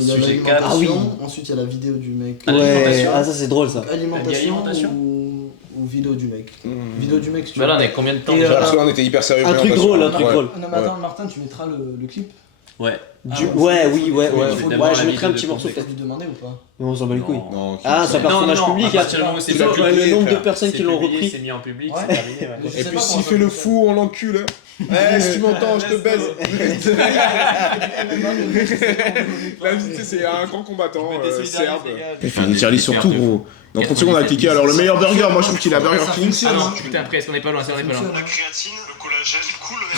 Il y a Sujet l'alimentation, ensuite il y a la vidéo du mec. Ouais, ça c'est drôle ça. Alimentation ou vidéo du mec. Vidéo du mec, si tu Bah là, veux. on est combien de temps Et, déjà Parce que là, on était hyper sérieux. Un truc drôle, un truc drôle. Non mais attends, Martin, tu mettras le clip. Ouais. Ouais, faut d'abord je la mettrai un vidéo petit de morceau contexte. peut-être. Lui demander ou pas? Mais on s'en bat les couilles. Non, Ah, c'est un personnage public. à partir du moment où c'est Tu l'as public, publié, Le nombre de frère. personnes qui l'ont repris. C'est mis en public, Ouais. c'est terminé. Ouais. Je Et sais puis pas s'il comment fait ça le fonctionne. fou, on l'encule. Si tu m'entends, je te baise. L'invité, c'est un grand combattant serbe. Il fait une tier list sur tout, gros. Dans 30 secondes, on a cliqué. Alors, le meilleur burger, moi je trouve qu'il a Burger King. Ah non, putain, après, est-ce qu'on est pas loin? La créatine, le collagène, du coup, le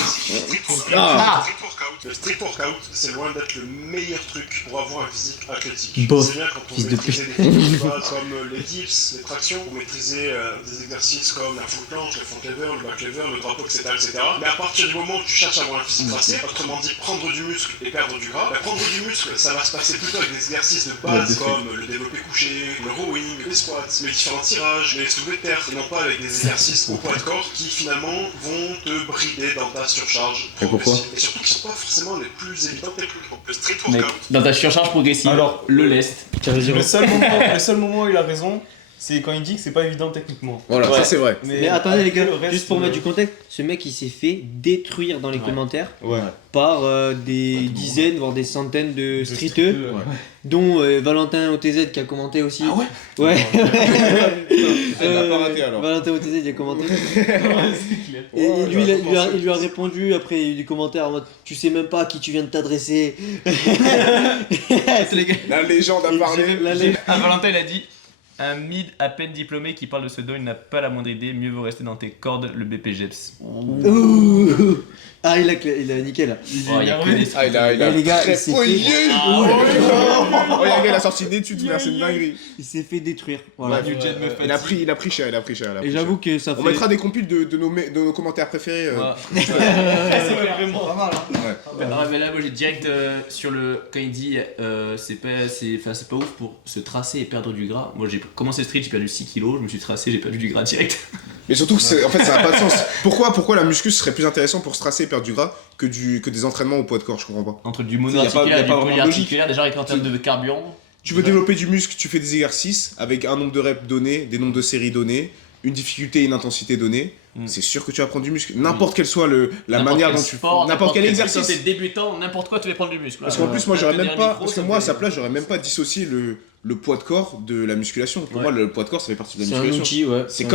Le street workout, c'est loin d'être le meilleur truc pour avoir un physique athlétique. Bof. C'est bien quand on Fils de maîtrise des techniques comme les dips, les tractions, pour maîtriser des exercices comme la full planche, le front lever, le back lever, le drapeau, etc., etc. Mais à partir du moment où tu cherches à avoir un physique tracé, autrement dit prendre du muscle et perdre du gras, prendre du muscle, ça va se passer plutôt avec des exercices de base comme le développé couché, le rowing, les squats, les différents tirages, les soulevés de terre, et non pas avec des exercices au poids de corps qui finalement vont te brider dans ta surcharge progressive. Et surtout qui sont pas forcément les plus évidents techniquement. Le street Mec, workout. dans ta surcharge progressive, Alors, le lest. Le seul moment où il a raison, c'est quand il dit que c'est pas évident techniquement. Voilà, Ouais. ça c'est vrai. Mais attendez les gars, le reste, juste pour mettre du contexte, ce mec il s'est fait détruire dans les commentaires Ouais. par des dizaines, voire des centaines de streeteux, Ouais. dont Valentin OTZ qui a commenté aussi. Ah ouais. Ouais. Elle l'a pas raté alors. Valentin OTZ il a commenté. C'est clair. Et Oh, lui j'aurais pas il lui a répondu, après il y a eu des commentaires en mode tu sais même pas à qui tu viens de t'adresser. La légende a parlé. Ah, Valentin il a dit un mid à peine diplômé qui parle de ce don, il n'a pas la moindre idée, mieux vaut rester dans tes cordes, le BPGEPS. Ouh. Ah il a niqué là. Oh, il y a que des Ah, il a Et les gars, très il s'est poigné. fait- Oh, le gars, il a sorti une étude, c'est une dinguerie. Il s'est fait détruire. Voilà. Ouais, il a pris cher. Et j'avoue que ça fait. On mettra des compiles de nos commentaires préférés. Ouais. C'est vraiment. Pas mal, hein. Ah, mais là, moi j'ai direct sur le. Quand il dit c'est pas ouf pour se tracer et perdre du gras. Moi j'ai commencé street, j'ai perdu 6 kilos, je me suis tracé, j'ai perdu du gras direct. Mais surtout que en fait ça n'a pas de sens. Pourquoi la muscu serait plus intéressant pour se tracer et perdre du gras que des entraînements au poids de corps, je comprends pas. Entre du Y a monoarticulaire et du pas vraiment de polyarticulaire, déjà avec en termes de carburant. Tu veux développer du muscle, tu fais des exercices avec un nombre de reps donné, des nombres de séries données, une difficulté et une intensité donnée. C'est sûr que tu vas prendre du muscle. N'importe quelle soit la manière dont tu fais. N'importe quel exercice. Quand t'es débutant, n'importe quoi, tu vas prendre du muscle. Parce qu'en plus, moi, j'aurais même pas. Parce que moi, à sa place, j'aurais même pas dissocié le poids de corps de la musculation. Pour moi, le poids de corps, ça fait partie de la C'est un musculation. outil, ouais. C'est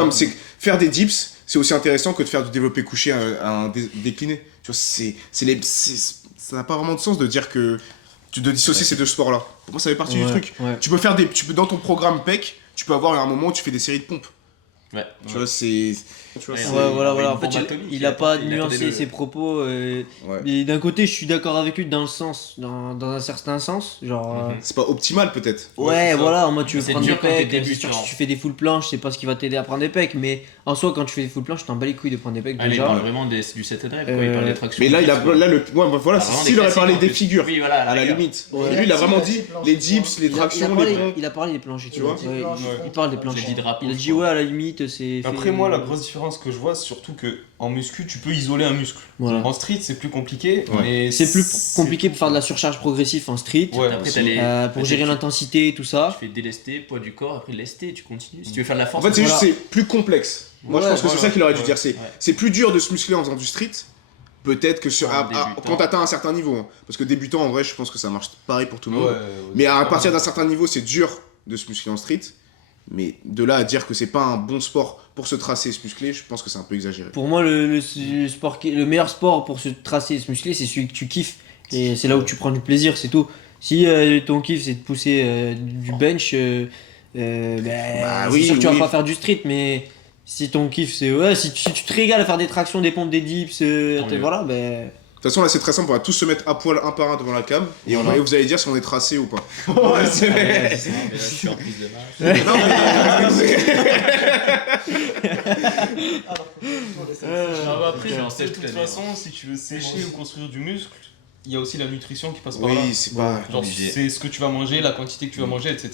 faire des dips, c'est aussi intéressant que de faire du développé couché à un décliné. Tu vois, ça n'a pas vraiment de sens de dire que de dissocier ces deux sports-là. Pour moi, ça fait partie du truc. Ouais. Tu peux faire dans ton programme PEC, tu peux avoir à un moment où tu fais des séries de pompes. Ouais. Tu vois, c'est. Ouais, Voilà. En fait, bombe atomique, il a pas il attendait nuancé ses propos. Ouais. Et d'un côté, je suis d'accord avec lui dans un certain sens. Genre. C'est pas optimal, peut-être. Ouais, voilà, en mode tu veux C'est prendre des dur quand t'es pecs, c'est sûr que débutant. si tu fais des full planches, c'est pas ce qui va t'aider à prendre des pecs, mais en soi, quand tu fais des full planches, tu t'en bats les couilles de prendre des pecs Ah, mais il déjà. parle vraiment du set and rep, quoi. Il parle des tractions. Mais là, voilà, Ah, vraiment s'il aurait des parlé classiques, des en plus. figures, Oui, voilà, à la rigueur. limite. Ouais. Et lui, il a vraiment Ouais. dit les dips, les tractions, Il a parlé des planches et Tu tout. vois Ouais, Ouais. il parle des planches. J'ai dit drapeau, Il a je dit, crois. ouais, à la limite, c'est. Après, fait- moi, la grosse différence que je vois, c'est surtout que en muscu, tu peux isoler un muscle. Voilà. En street, c'est plus compliqué. Ouais. Mais C'est plus compliqué de faire de la surcharge progressive en street. Ouais, Après, aussi. t'as les. Pour gérer l'intensité et tout ça. Tu fais délester, poids du corps, après lester, tu continues. Si tu veux faire de la force, En fait, c'est juste Voilà. c'est plus complexe. Moi, je Ouais, pense que c'est voilà. ça qu'il aurait dû Ouais. dire. C'est plus dur de se muscler en faisant du street. Peut-être que Pour un débutant. quand t'atteins un certain niveau. Hein. Parce que débutant, en vrai, je pense que ça marche pareil pour tout le monde. Ouais, Mais à partir d'un certain niveau, c'est dur de se muscler en street. Mais de là à dire que c'est pas un bon sport pour se tracer et se muscler, je pense que c'est un peu exagéré. Pour moi, le meilleur sport pour se tracer et se muscler, c'est celui que tu kiffes. Et c'est là où tu prends du plaisir, c'est tout. Si ton kiff, c'est de pousser du bench, Bah c'est oui, sûr que tu vas oui. pas faire du street, mais si ton kiff, c'est. Ouais, si tu te régales à faire des tractions, des pompes, des dips, mieux. voilà, ben. De toute façon, là, c'est très simple. On va tous se mettre à poil un par un devant la cam. Et, Voilà. et vous allez dire si on est tracé ou pas. Ouais, c'est Ah, vrai. mais là, je suis en prise de masse. Non, Après, J'en genre, sais de toute toute l'année, façon, si tu veux sécher ou construire du muscle, il y a aussi la nutrition qui passe par là. oui, c'est pas. Genre, Obligé. c'est ce que tu vas manger, la quantité que tu vas manger, etc.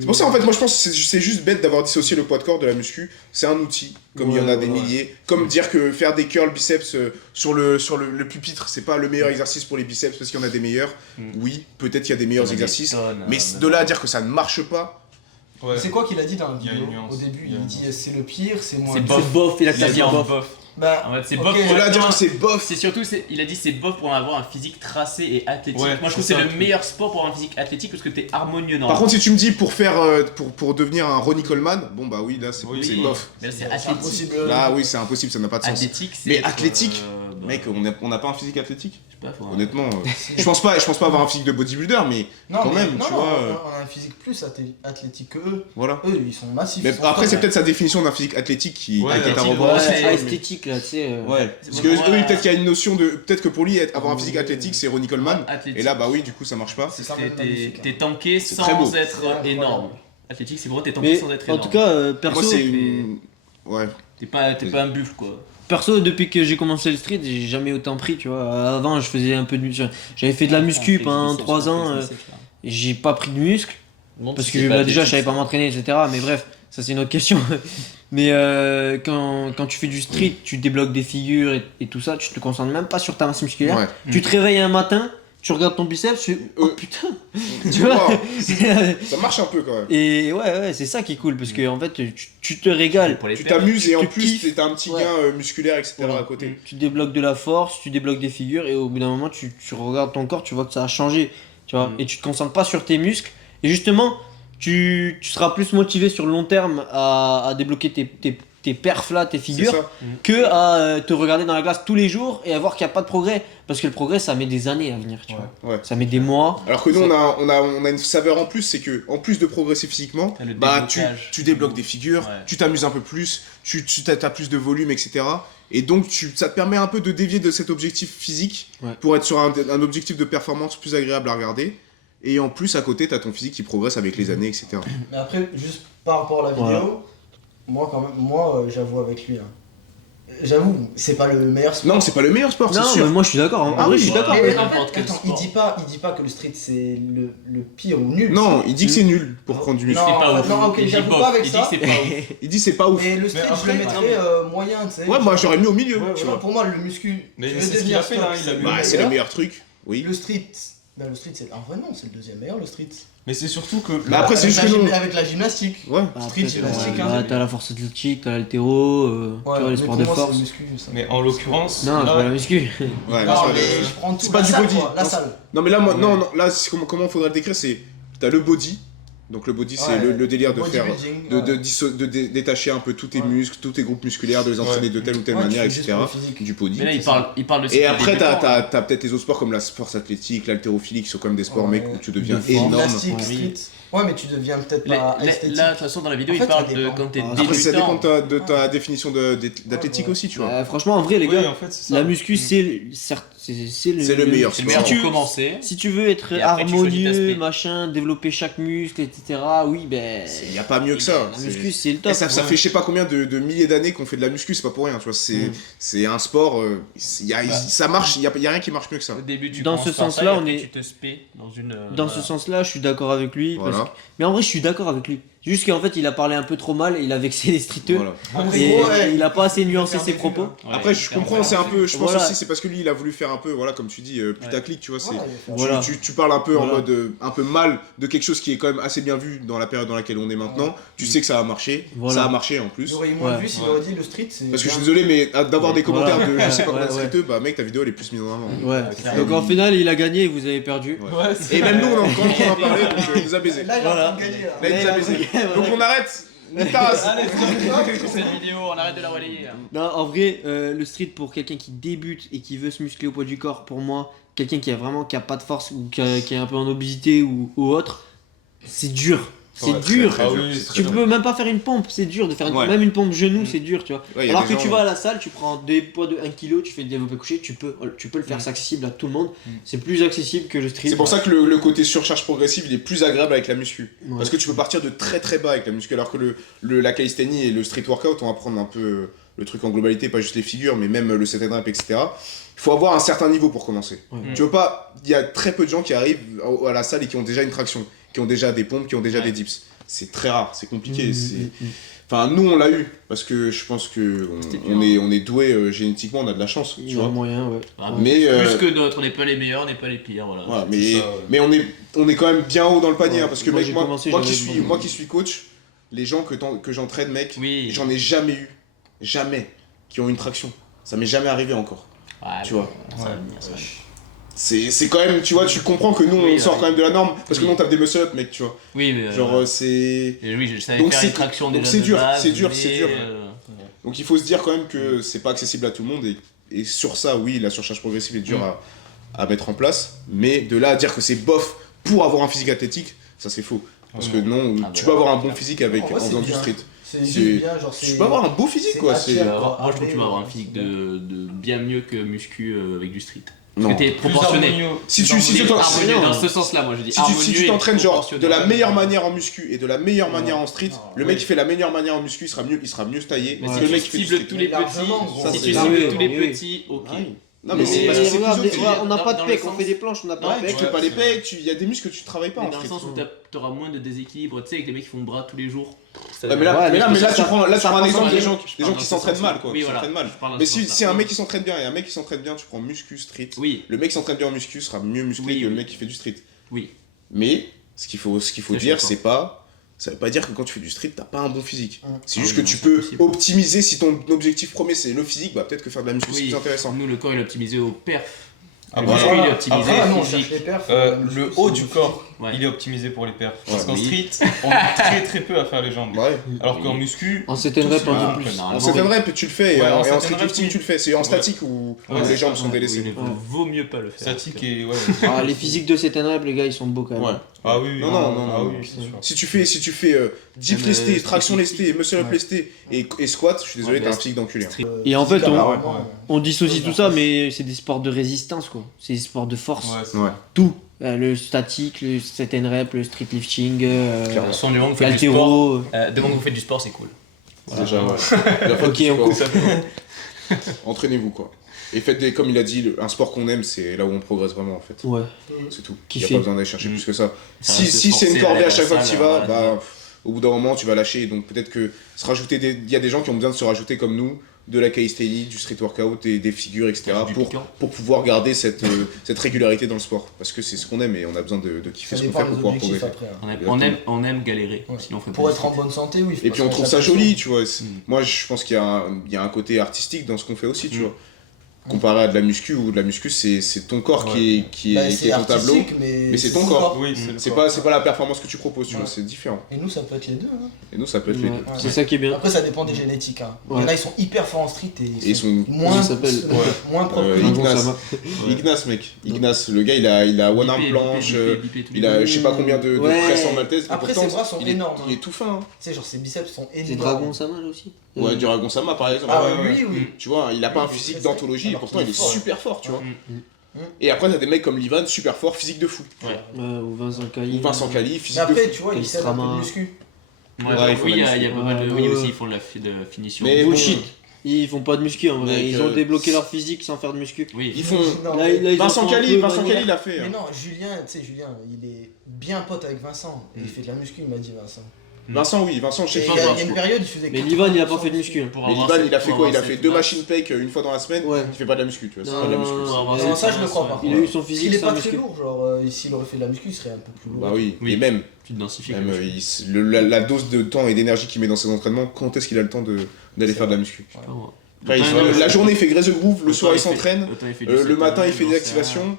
C'est pour ça en fait moi je pense que c'est juste bête d'avoir dissocié le poids de corps de la muscu. C'est un outil, comme il y en a Ouais, des ouais. milliers. Comme dire que faire des curls biceps sur le pupitre, c'est pas le meilleur exercice pour les biceps parce qu'il y en a des meilleurs. Oui, peut-être qu'il y a des meilleurs exercices. Mais de là à dire que ça ne marche pas, Ouais. C'est quoi qu'il a dit dans la Il y a une vidéo nuance. au début? Il y a Il une dit nuance. c'est le pire, c'est moins C'est pire. C'est bof, il a Il a classé dit en bof. bof. Bah, En fait, c'est ok. bof. de là à dire Non, que c'est bof. C'est surtout, il a dit c'est bof pour avoir un physique tracé et athlétique. Ouais, Moi je trouve que c'est c'est ça, le le meilleur sport pour avoir un physique athlétique parce que t'es harmonieux dans Par contre si tu me dis pour faire pour devenir un Ronnie Coleman, bon bah oui là c'est Oui. c'est bof. Mais là, c'est C'est athlétique. impossible. Là oui c'est impossible, ça n'a pas de sens. Athlétique, c'est Mais être, athlétique, bah, Mec, on n'a pas un physique athlétique. sais pas, faut... Honnêtement, je pense pas avoir un physique de bodybuilder, mais Non, quand mais même, non, tu non, vois. on a un physique plus athlétique que eux. Voilà. Eux, ils sont massifs. Mais ils sont après, c'est forts. peut-être sa définition d'un physique athlétique qui Ouais, est peut-être à athlétique, revoir. Ouais, c'est- c'est esthétique là, tu sais. Ouais, C'est parce pour que moi, peut-être qu'il y a une notion de. Peut-être que pour lui, avoir un physique athlétique, c'est Ronnie Coleman. Athlétique. Et là, bah oui, du coup, ça marche pas. C'est quand même magnifique, hein. T'es tanké C'est très beau. sans être Ouais, énorme. Athlétique, c'est pour moi, t'es tanké Mais sans être en énorme. tout cas, perso, Moi, c'est une. Ouais. T'es pas un buffle, quoi. perso, depuis que j'ai commencé le street, j'ai jamais autant pris, tu vois. Avant, je faisais un peu de j'avais fait de la muscu pendant 3 ans, et j'ai pas pris de muscle parce que bah, déjà je savais pas m'entraîner, etc. Mais bref, ça c'est une autre question. Mais quand tu fais du street, tu débloques des figures et tout ça, tu te concentres même pas sur ta masse musculaire. Ouais. Tu te réveilles un matin, tu regardes ton biceps, tu fais oh putain, tu vois. Ça marche un peu quand même. Et ouais, c'est ça qui est cool parce que en fait, tu te régales. Pour les Tu pères. t'amuses et en tu plus, kiffes. t'as un petit Ouais. gain musculaire, etc. Voilà. à côté. Tu débloques de la force, tu débloques des figures et au bout d'un moment tu regardes ton corps, tu vois que ça a changé, tu vois, et tu te concentres pas sur tes muscles et justement tu seras plus motivé sur le long terme à débloquer tes perfs là, tes C'est figures, ça. que à te regarder dans la glace tous les jours et à voir qu'il n'y a pas de progrès parce que le progrès ça met des années à venir, tu vois. Ouais. Ça met des mois. Alors que nous, on a une saveur en plus, c'est que en plus de progresser physiquement, T'as le bah déblocage. tu débloques des figures, Ouais. tu t'amuses un peu plus, t'as plus de volume, etc. Et donc ça te permet un peu de dévier de cet objectif physique Ouais. pour être sur un objectif de performance plus agréable à regarder. Et en plus, à côté, t'as ton physique qui progresse avec les années, etc. Mais après, juste par rapport à la vidéo, Voilà. moi quand même, j'avoue avec lui. Hein. J'avoue, c'est pas le meilleur sport. Non, c'est pas le meilleur sport, c'est Non, sûr. mais moi je suis d'accord. En Ah vrai, oui, je suis voilà. d'accord. Mais Ouais. en fait, N'importe quel attends, sport. il dit pas que le street c'est le pire ou nul. Non, il dit que c'est nul pour prendre du muscle. Non, C'est pas en fait, ouf. non, ok, Il dit j'avoue bof. pas avec Il ça. dit c'est pas ouf. Il dit c'est pas ouf. Mais le street, Mais je le après, mettrais moyen, tu sais. Ouais, moi j'aurais mis au milieu, Ouais, tu voilà, vois. pour moi, le muscu. Mais tu veux c'est ce qu'il devenir a fait, là, stock, il a mis- Bah, c'est le meilleur truc. Oui. Le street. Ben, le street, c'est. En vrai, non, c'est le deuxième meilleur, le street. Mais c'est surtout que. Mais après, c'est juste que nous. Avec la gymnastique. Ouais. Bah, Street, après, gymnastique, t'as- hein. t'as la force athlétique, t'as l'haltéro, tu vois, les mais sports pour de moi, c'est force. le muscu, ça. Mais en l'occurrence, Non, c'est là, pas la muscu. Ouais, Non, là, mais c'est- je prends tout. c'est pas la du salle, body. quoi, La Non, salle. Non mais là Ouais. non, là comment faudrait le décrire, c'est t'as le body, donc le body c'est Ouais, le délire de faire bodybuilding, de détacher un peu tous tes Ouais. muscles, tous tes groupes musculaires, de les entraîner Ouais. de telle ou telle Ouais, tu manière, fais juste etc. pour le physique. Du body. Mais là, il parle de Et cycle après débutant, hein. t'as peut-être les autres sports comme la force athlétique, l'haltérophilie qui sont comme des sports Ouais. mec où tu deviens De force. énorme. Plastique, Ouais. street. Ouais, mais tu deviens peut-être pas esthétique. Là, de toute façon, dans la vidéo, En fait, il parle ça de dépend. quand t'es Ah, Après ça dépend débutant. de ta définition d'athlétique Ouais. aussi, tu vois. Franchement, en vrai, les oui, gars, en fait, c'est ça. la muscu, certes, c'est C'est le meilleur C'est le meilleur Si tu- pour commencer. Si tu veux être Et après, tu choisis ta harmonieux, speed. machin, développer chaque muscle, etc., oui, ben. Il y a pas mieux que ça. La C'est- muscu, c'est le Et top. ça Ouais. fait je sais pas combien de milliers d'années qu'on fait de la muscu, c'est pas pour rien, tu vois. C'est un sport, ça marche, il y a rien qui marche mieux que ça. Au début, tu Dans commences ce par ça, sens-là, et on après, est- tu te spé dans une. Dans voilà. ce sens-là, je suis d'accord avec lui. Voilà. Mais en vrai, je suis d'accord avec lui. Juste qu'en fait, il a parlé un peu trop mal et il a vexé les streeteux. Voilà. Après, Et gros, ouais, il a pas assez nuancé faire ses des propos. vues, hein. Ouais, Après, je clairement, comprends, c'est un peu, je pense Voilà. aussi, c'est parce que lui, il a voulu faire un peu, voilà, comme tu dis, putaclic, tu vois. C'est, Ouais, il va faire- Voilà. tu parles un peu en Voilà. mode un peu mal de quelque chose qui est quand même assez bien vu dans la période dans laquelle on est maintenant. Tu sais que ça a marché, Voilà. ça a marché en plus. J'aurais eu moins de Ouais. vues s'il aurait dit le street, c'est. Parce que je suis désolé, mais d'avoir des Voilà. commentaires de je sais pas Ouais, combien de ouais. streeteux, bah mec, ta vidéo elle est plus mise en avant. Ouais. clairement. Donc en final, il a gagné et vous avez perdu. Ouais. Ouais, c'est Et même nous, on en, quand on en parlait, donc il nous a Là, baisé. il est en Voilà. train de gagner. là. Là, il nous a baisé. Donc on arrête. Nique ta race. Allez, c'est cette vidéo, on arrête de la relayer. Non, en vrai, le street pour quelqu'un qui débute et qui veut se muscler au poids du corps, pour moi, quelqu'un qui a pas de force ou qui est un peu en obésité ou autre, c'est dur. C'est Ouais, dur. très Ah dur, oui, c'est c'est très Tu dur. peux même pas faire une pompe, c'est dur de faire Ouais. même une pompe genou, c'est dur, tu vois. Ouais, y a Alors des que tu gens- vas à la salle, tu prends des poids de 1 kg, tu fais le développé couché, tu peux le faire, c'est accessible à tout le monde. C'est plus accessible que le street. C'est pour ça que le côté surcharge progressive il est plus agréable avec la muscu. Ouais. Parce que tu peux partir de très très bas avec la muscu, alors que la calisthénie et le street workout, on va prendre un peu le truc en globalité, pas juste les figures, mais même le set and rep, etc. Il faut avoir un certain niveau pour commencer. Ouais. Tu veux pas. Il y a très peu de gens qui arrivent à la salle et qui ont déjà une traction, qui ont déjà des pompes, qui ont déjà Ouais. des dips. C'est très rare, c'est compliqué. Mmh. Enfin, nous on l'a eu, parce que je pense que C'était on dur. est doué génétiquement, on a de la chance, Il tu y a vois. moyen, ouais. Mais, Plus que d'autres, on n'est pas les meilleurs, on n'est pas les pires, voilà. Voilà, C'est mais, ça, ouais. mais on est quand même bien haut dans le panier, Ouais. hein, parce que Moi, mec, j'ai moi, commencé, moi j'avais- qui suis coach, les gens que j'entraîne, mec, Oui. j'en ai jamais eu, jamais, qui ont une traction. Ça m'est jamais arrivé encore, Ouais, tu vois. Ça va venir, ça va venir. C'est quand même, tu vois, tu comprends que nous, on Oui, sort ouais. quand même de la norme, parce que Oui. nous, on tape des muscle-up, mec, tu vois. Oui, mais. Genre, c'est... Et oui, je savais Donc faire c'est- une traction donc déjà c'est de dur, base, c'est dur, mais, c'est dur. Donc il faut se dire quand même que c'est pas accessible à tout le monde, et sur ça, oui, la surcharge progressive est dure à mettre en place, mais de là à dire que c'est bof pour avoir un physique athlétique, ça c'est faux. Parce que non, tu peux avoir un bon physique en faisant du street. C'est bien, genre Tu peux avoir un beau physique quoi. Moi je trouve que tu vas avoir un physique de bien mieux que muscu avec du street. Parce que t'es proportionné. Si tu harmonieux dans ce sens-là, moi je dis. Si tu t'entraînes genre de la meilleure manière en muscu et de la meilleure manière en street, le mec qui fait la meilleure manière en muscu, il sera mieux taillé. Mais si le tu mec qui fait du cibles street. tous les petits, si tu c'est- cibles tous les oui. petits, ok. Non mais c'est Mais parce que c'est regarde, plus optimisé. on n'a pas de dans pec, le on fait des planches, on n'a pas de Tu pec. fais pas les pecs, il y a des muscles que tu travailles pas Mais en dans le street. sens où t'auras moins de déséquilibre, tu sais, avec les mecs qui font bras tous les jours. Ouais, mais là tu prends un exemple des gens parle qui dans ce s'entraînent sens-là. mal quoi, Oui, qui voilà. s'entraînent mal. Je parle dans Mais ce si sens-là. un mec qui s'entraîne bien et un mec qui s'entraîne bien, tu prends muscu street. Oui, Le mec qui s'entraîne bien en muscu sera mieux musclé Oui, que le oui. mec qui fait du street. oui. Mais ce qu'il faut Ça, je dire, suis d'accord. c'est pas. Ça veut pas dire que quand tu fais du street, t'as pas un bon physique. C'est Ah juste oui, que non, tu c'est peux impossible. optimiser. Si ton objectif premier c'est le physique, bah peut-être que faire de la muscu c'est Oui. plus intéressant. Nous, le corps il est optimisé au perf. Ah, Le voilà. muscu, il est optimisé Après, non, on physique. cherche les perfs. Le haut du corps, Ouais. il est optimisé pour les perfs. Parce Ouais. qu'en Oui. street, on est très très peu à faire les jambes. Ouais. Alors Oui. qu'en muscu, En CTN Tous, rep un ah, peu plus. normalement. En CTN rep tu le fais et Ouais, en en CTN street rep, lifting oui. tu le fais. C'est en Ouais. statique où Ouais, les c'est jambes ça, sont Oui, délaissées. mais vaut mieux pas le faire. statique et ouais. Ah, les physiques de CTN rep, les gars, ils sont beaux quand même. Ouais. Ah oui, Non, non, non, ah non. oui, c'est sûr. Si tu fais dip Même, lesté, street traction lifting. lestée, muscle up lesté et squat, je suis désolé, Ouais, t'as un mais physique d'enculé. hein. Et en fait, on on dissocie tout ça, mais c'est des sports de résistance quoi. C'est des sports de force. Ouais, c'est Ouais. Tout. Le statique, le CTN rep, le street lifting, De toute façon, du moment que vous faites du l'haltéro. sport, du moment que vous faites du sport, c'est cool. Déjà, ouais. La fois Ok, du on sport. coupe. Entraînez-vous quoi. Et faites des, comme il a dit, un sport qu'on aime, c'est là où on progresse vraiment en fait. Ouais. C'est tout. Il n'y a Kiffer. pas besoin d'aller chercher plus que ça. Ça Si, reste si c'est une forcé corvée d'aller à à chaque la fois que tu salle, vas, ouais. bah, au bout d'un moment tu vas lâcher. Donc peut-être que se rajouter il y a des gens qui ont besoin de se rajouter comme nous de la calisthenics, du street workout et des figures, etc. Du pour piquant. pouvoir garder cette régularité dans le sport. Parce que c'est ce qu'on aime et on a besoin de kiffer Ça ce qu'on dépend fait des pour pouvoir objectifs progresser. après. On aime galérer, Ouais. sinon on ferait Pour pas être en de bonne santé, oui. Et puis on trouve ça joli, tu vois. Moi je pense qu'il y a un côté artistique dans ce qu'on fait aussi, tu vois. Comparé à de la muscu, ou de la muscu c'est ton corps qui est ton tableau. Mais c'est ton corps. Oui, c'est le C'est corps. pas la performance que tu proposes, tu vois, Ouais. c'est différent. Et nous, ça peut être les deux. Hein. Et nous ça peut être les Ouais. deux. C'est ça qui est bien. Après, ça dépend des génétiques. Hein. Il y en Ouais. a, ils sont hyper forts en street et Et ils sont moins, Comment ça s'appelle moins propres. Euh, Ah bon, Ignace. ça va. Ignace mec, Ignace, le gars il a one arm planche, il a je sais pas combien de Ouais. presse en maltaise, et Après, pourtant ses bras sont il est, énormes. il est tout fin. Hein. Tu sais, genre ses biceps sont énormes. C'est Dragon Sama là aussi. Ouais, du Dragon Sama par exemple. Ah Ouais, ouais, oui, oui. Tu vois, il a pas Oui, un il est physique très d'anthologie, et alors pourtant qu'il il est est fort. super fort, tu vois. Mm. Et après t'as des mecs comme Livan, super fort, physique de fou. Ou Vincent Kali. Ou Vincent Kali, Mais physique de après, fou. tu vois, ils savent un peu de muscu. Ouais, Ouais, il faut oui, il y la a pas mal de. muscu. Oui, Ouais. aussi, ils font de la finition. Mais Bullshit. Ils font pas de muscu en vrai. Mec, Ils ont débloqué leur physique sans faire de muscu. Oui. Ils font. Non, Là, mais- là, ils en Vincent font un Kali, peu Vincent manière. Kali l'a fait. Mais hein. non, Julien, tu sais, Julien, il est bien pote avec Vincent. Et il fait de la muscu, il m'a dit Vincent. Vincent, oui, Vincent, je sais Et pas. il y a une période, il faisait Mais Livan, il a pas fait de muscu. Pour Mais avoir Livan, cette- il a fait pour quoi? avoir Il a fait cette 2 masse. machines pec une fois dans la semaine. Ouais. Il fait pas de la muscu, tu vois. C'est Non, pas de la non, muscu. non, ça. Pour avoir non, cette ça, je le masse, crois ouais. pas. Il a eu son S'il physique est sans pas très muscu. lourd, genre, s'il aurait fait de la muscu, il serait un peu plus lourd. Bah oui, Oui. et même. Tu te densifies. Même la dose de temps et d'énergie qu'il met dans ses entraînements, quand est-ce qu'il a le temps d'aller faire de la muscu? Après, la journée il fait graisse de groove, le soir il s'entraîne, le matin il fait des activations.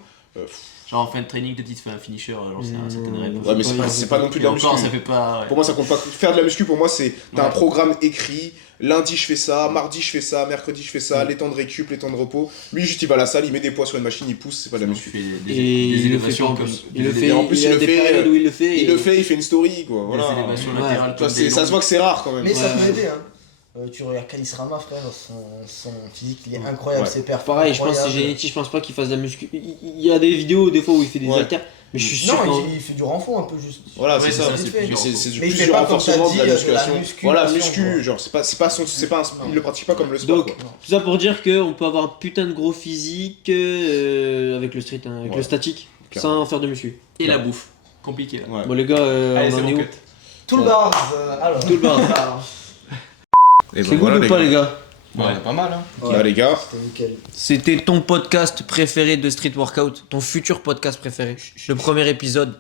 Genre en fin de training, peut-être il fait un finisher, genre c'est un certain rep. Ouais, mais c'est pas non plus de la muscu. Encore, ça fait pas. Pour moi, ça compte pas. Faire de la muscu, pour moi, c'est t'as un Ouais. programme écrit. Lundi, je fais ça. Mardi, je fais ça. Mercredi, je fais ça. Les temps de récup, les temps de repos. Lui, juste il va à la salle, il met des poids sur une machine, il pousse. C'est pas de la muscu. Tu fais Et des il le fait élévations pas en comme. plus. Il le fait. Et en plus, Il y a il le des fait, périodes où il le fait. Il le fait, il fait une story, quoi. Des Voilà. élévations Ouais. latérales. Tu vois, comme des ça se voit que c'est rare quand même. Mais ça Ouais. peut aider, hein. Tu regardes Calis Rama, frère, son physique, il est incroyable, Ouais. ses perfs. Pareil, je pense que c'est incroyables. génétique, je pense pas qu'il fasse de la muscu. Il y a des vidéos des fois où il fait des Ouais. haltères, mais je suis sûr Non, qu'en- il fait du renfort un peu juste. Voilà, Ouais, c'est c'est ça. ça, c'est Mais plus c'est du Mais il plus fait du pas, comme renforcement t'as de la dit, de la musculation. musculation, Voilà, muscu, quoi. genre, il le pratique pas comme le sport. Donc, quoi. tout ça pour dire qu'on peut avoir un putain de gros physique avec le street, hein, avec Ouais. le statique, Clairement. sans faire de muscu. Et la bouffe. Compliqué là. Ouais. Bon les gars, Allez, on c'est en est bon où? cut. Tout le bars, alors. Tout le bar. Et C'est ben good voilà, ou pas les gars? Ouais, pas mal, hein. Là, les gars, C'était nickel. C'était ton podcast préféré de street workout, ton futur podcast préféré, le premier épisode.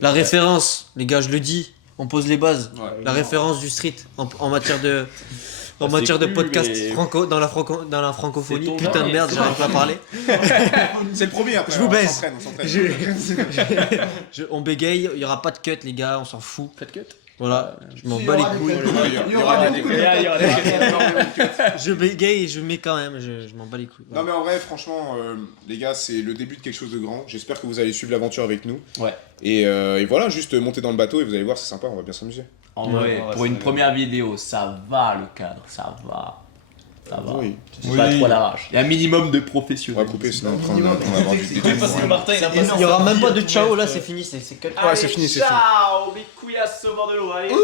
La référence, les gars, je le dis, on pose les bases. La référence du street en matière de c'est cool, podcast mais- dans la francophonie. C'est ton Putain de dernier, merde, c'est j'arrive pas à parler. c'est le premier après. Je vous on baise. s'entraîne, on s'entraîne. On bégaye, il y aura pas de cut les gars, on s'en fout. Pas de cut. Voilà, je m'en Si, bats il y les aura couilles. des Il y aura des Je bégaye et je mets quand même, je m'en bats les couilles. Non mais en vrai, franchement, les gars, c'est le début de quelque chose de grand. J'espère que vous allez suivre l'aventure avec nous. Ouais. Et voilà, juste montez dans le bateau et vous allez voir, c'est sympa, on va bien s'amuser. En vrai, Ouais, pour ça une va. première vidéo, ça va le cadre, ça va. Ça va. Oui. C'est pas trop l'arrache. Il y a un minimum de On va professionnels. couper, sinon un après on minimum. va avoir du Oui, parce que Martin, il a Il y aura même pas de ciao là, c'est fini, c'est cut. Ouais, c'est fini, c'est fini. Ciao, mes couilles à ce bord de l'eau, allez. Ouhou.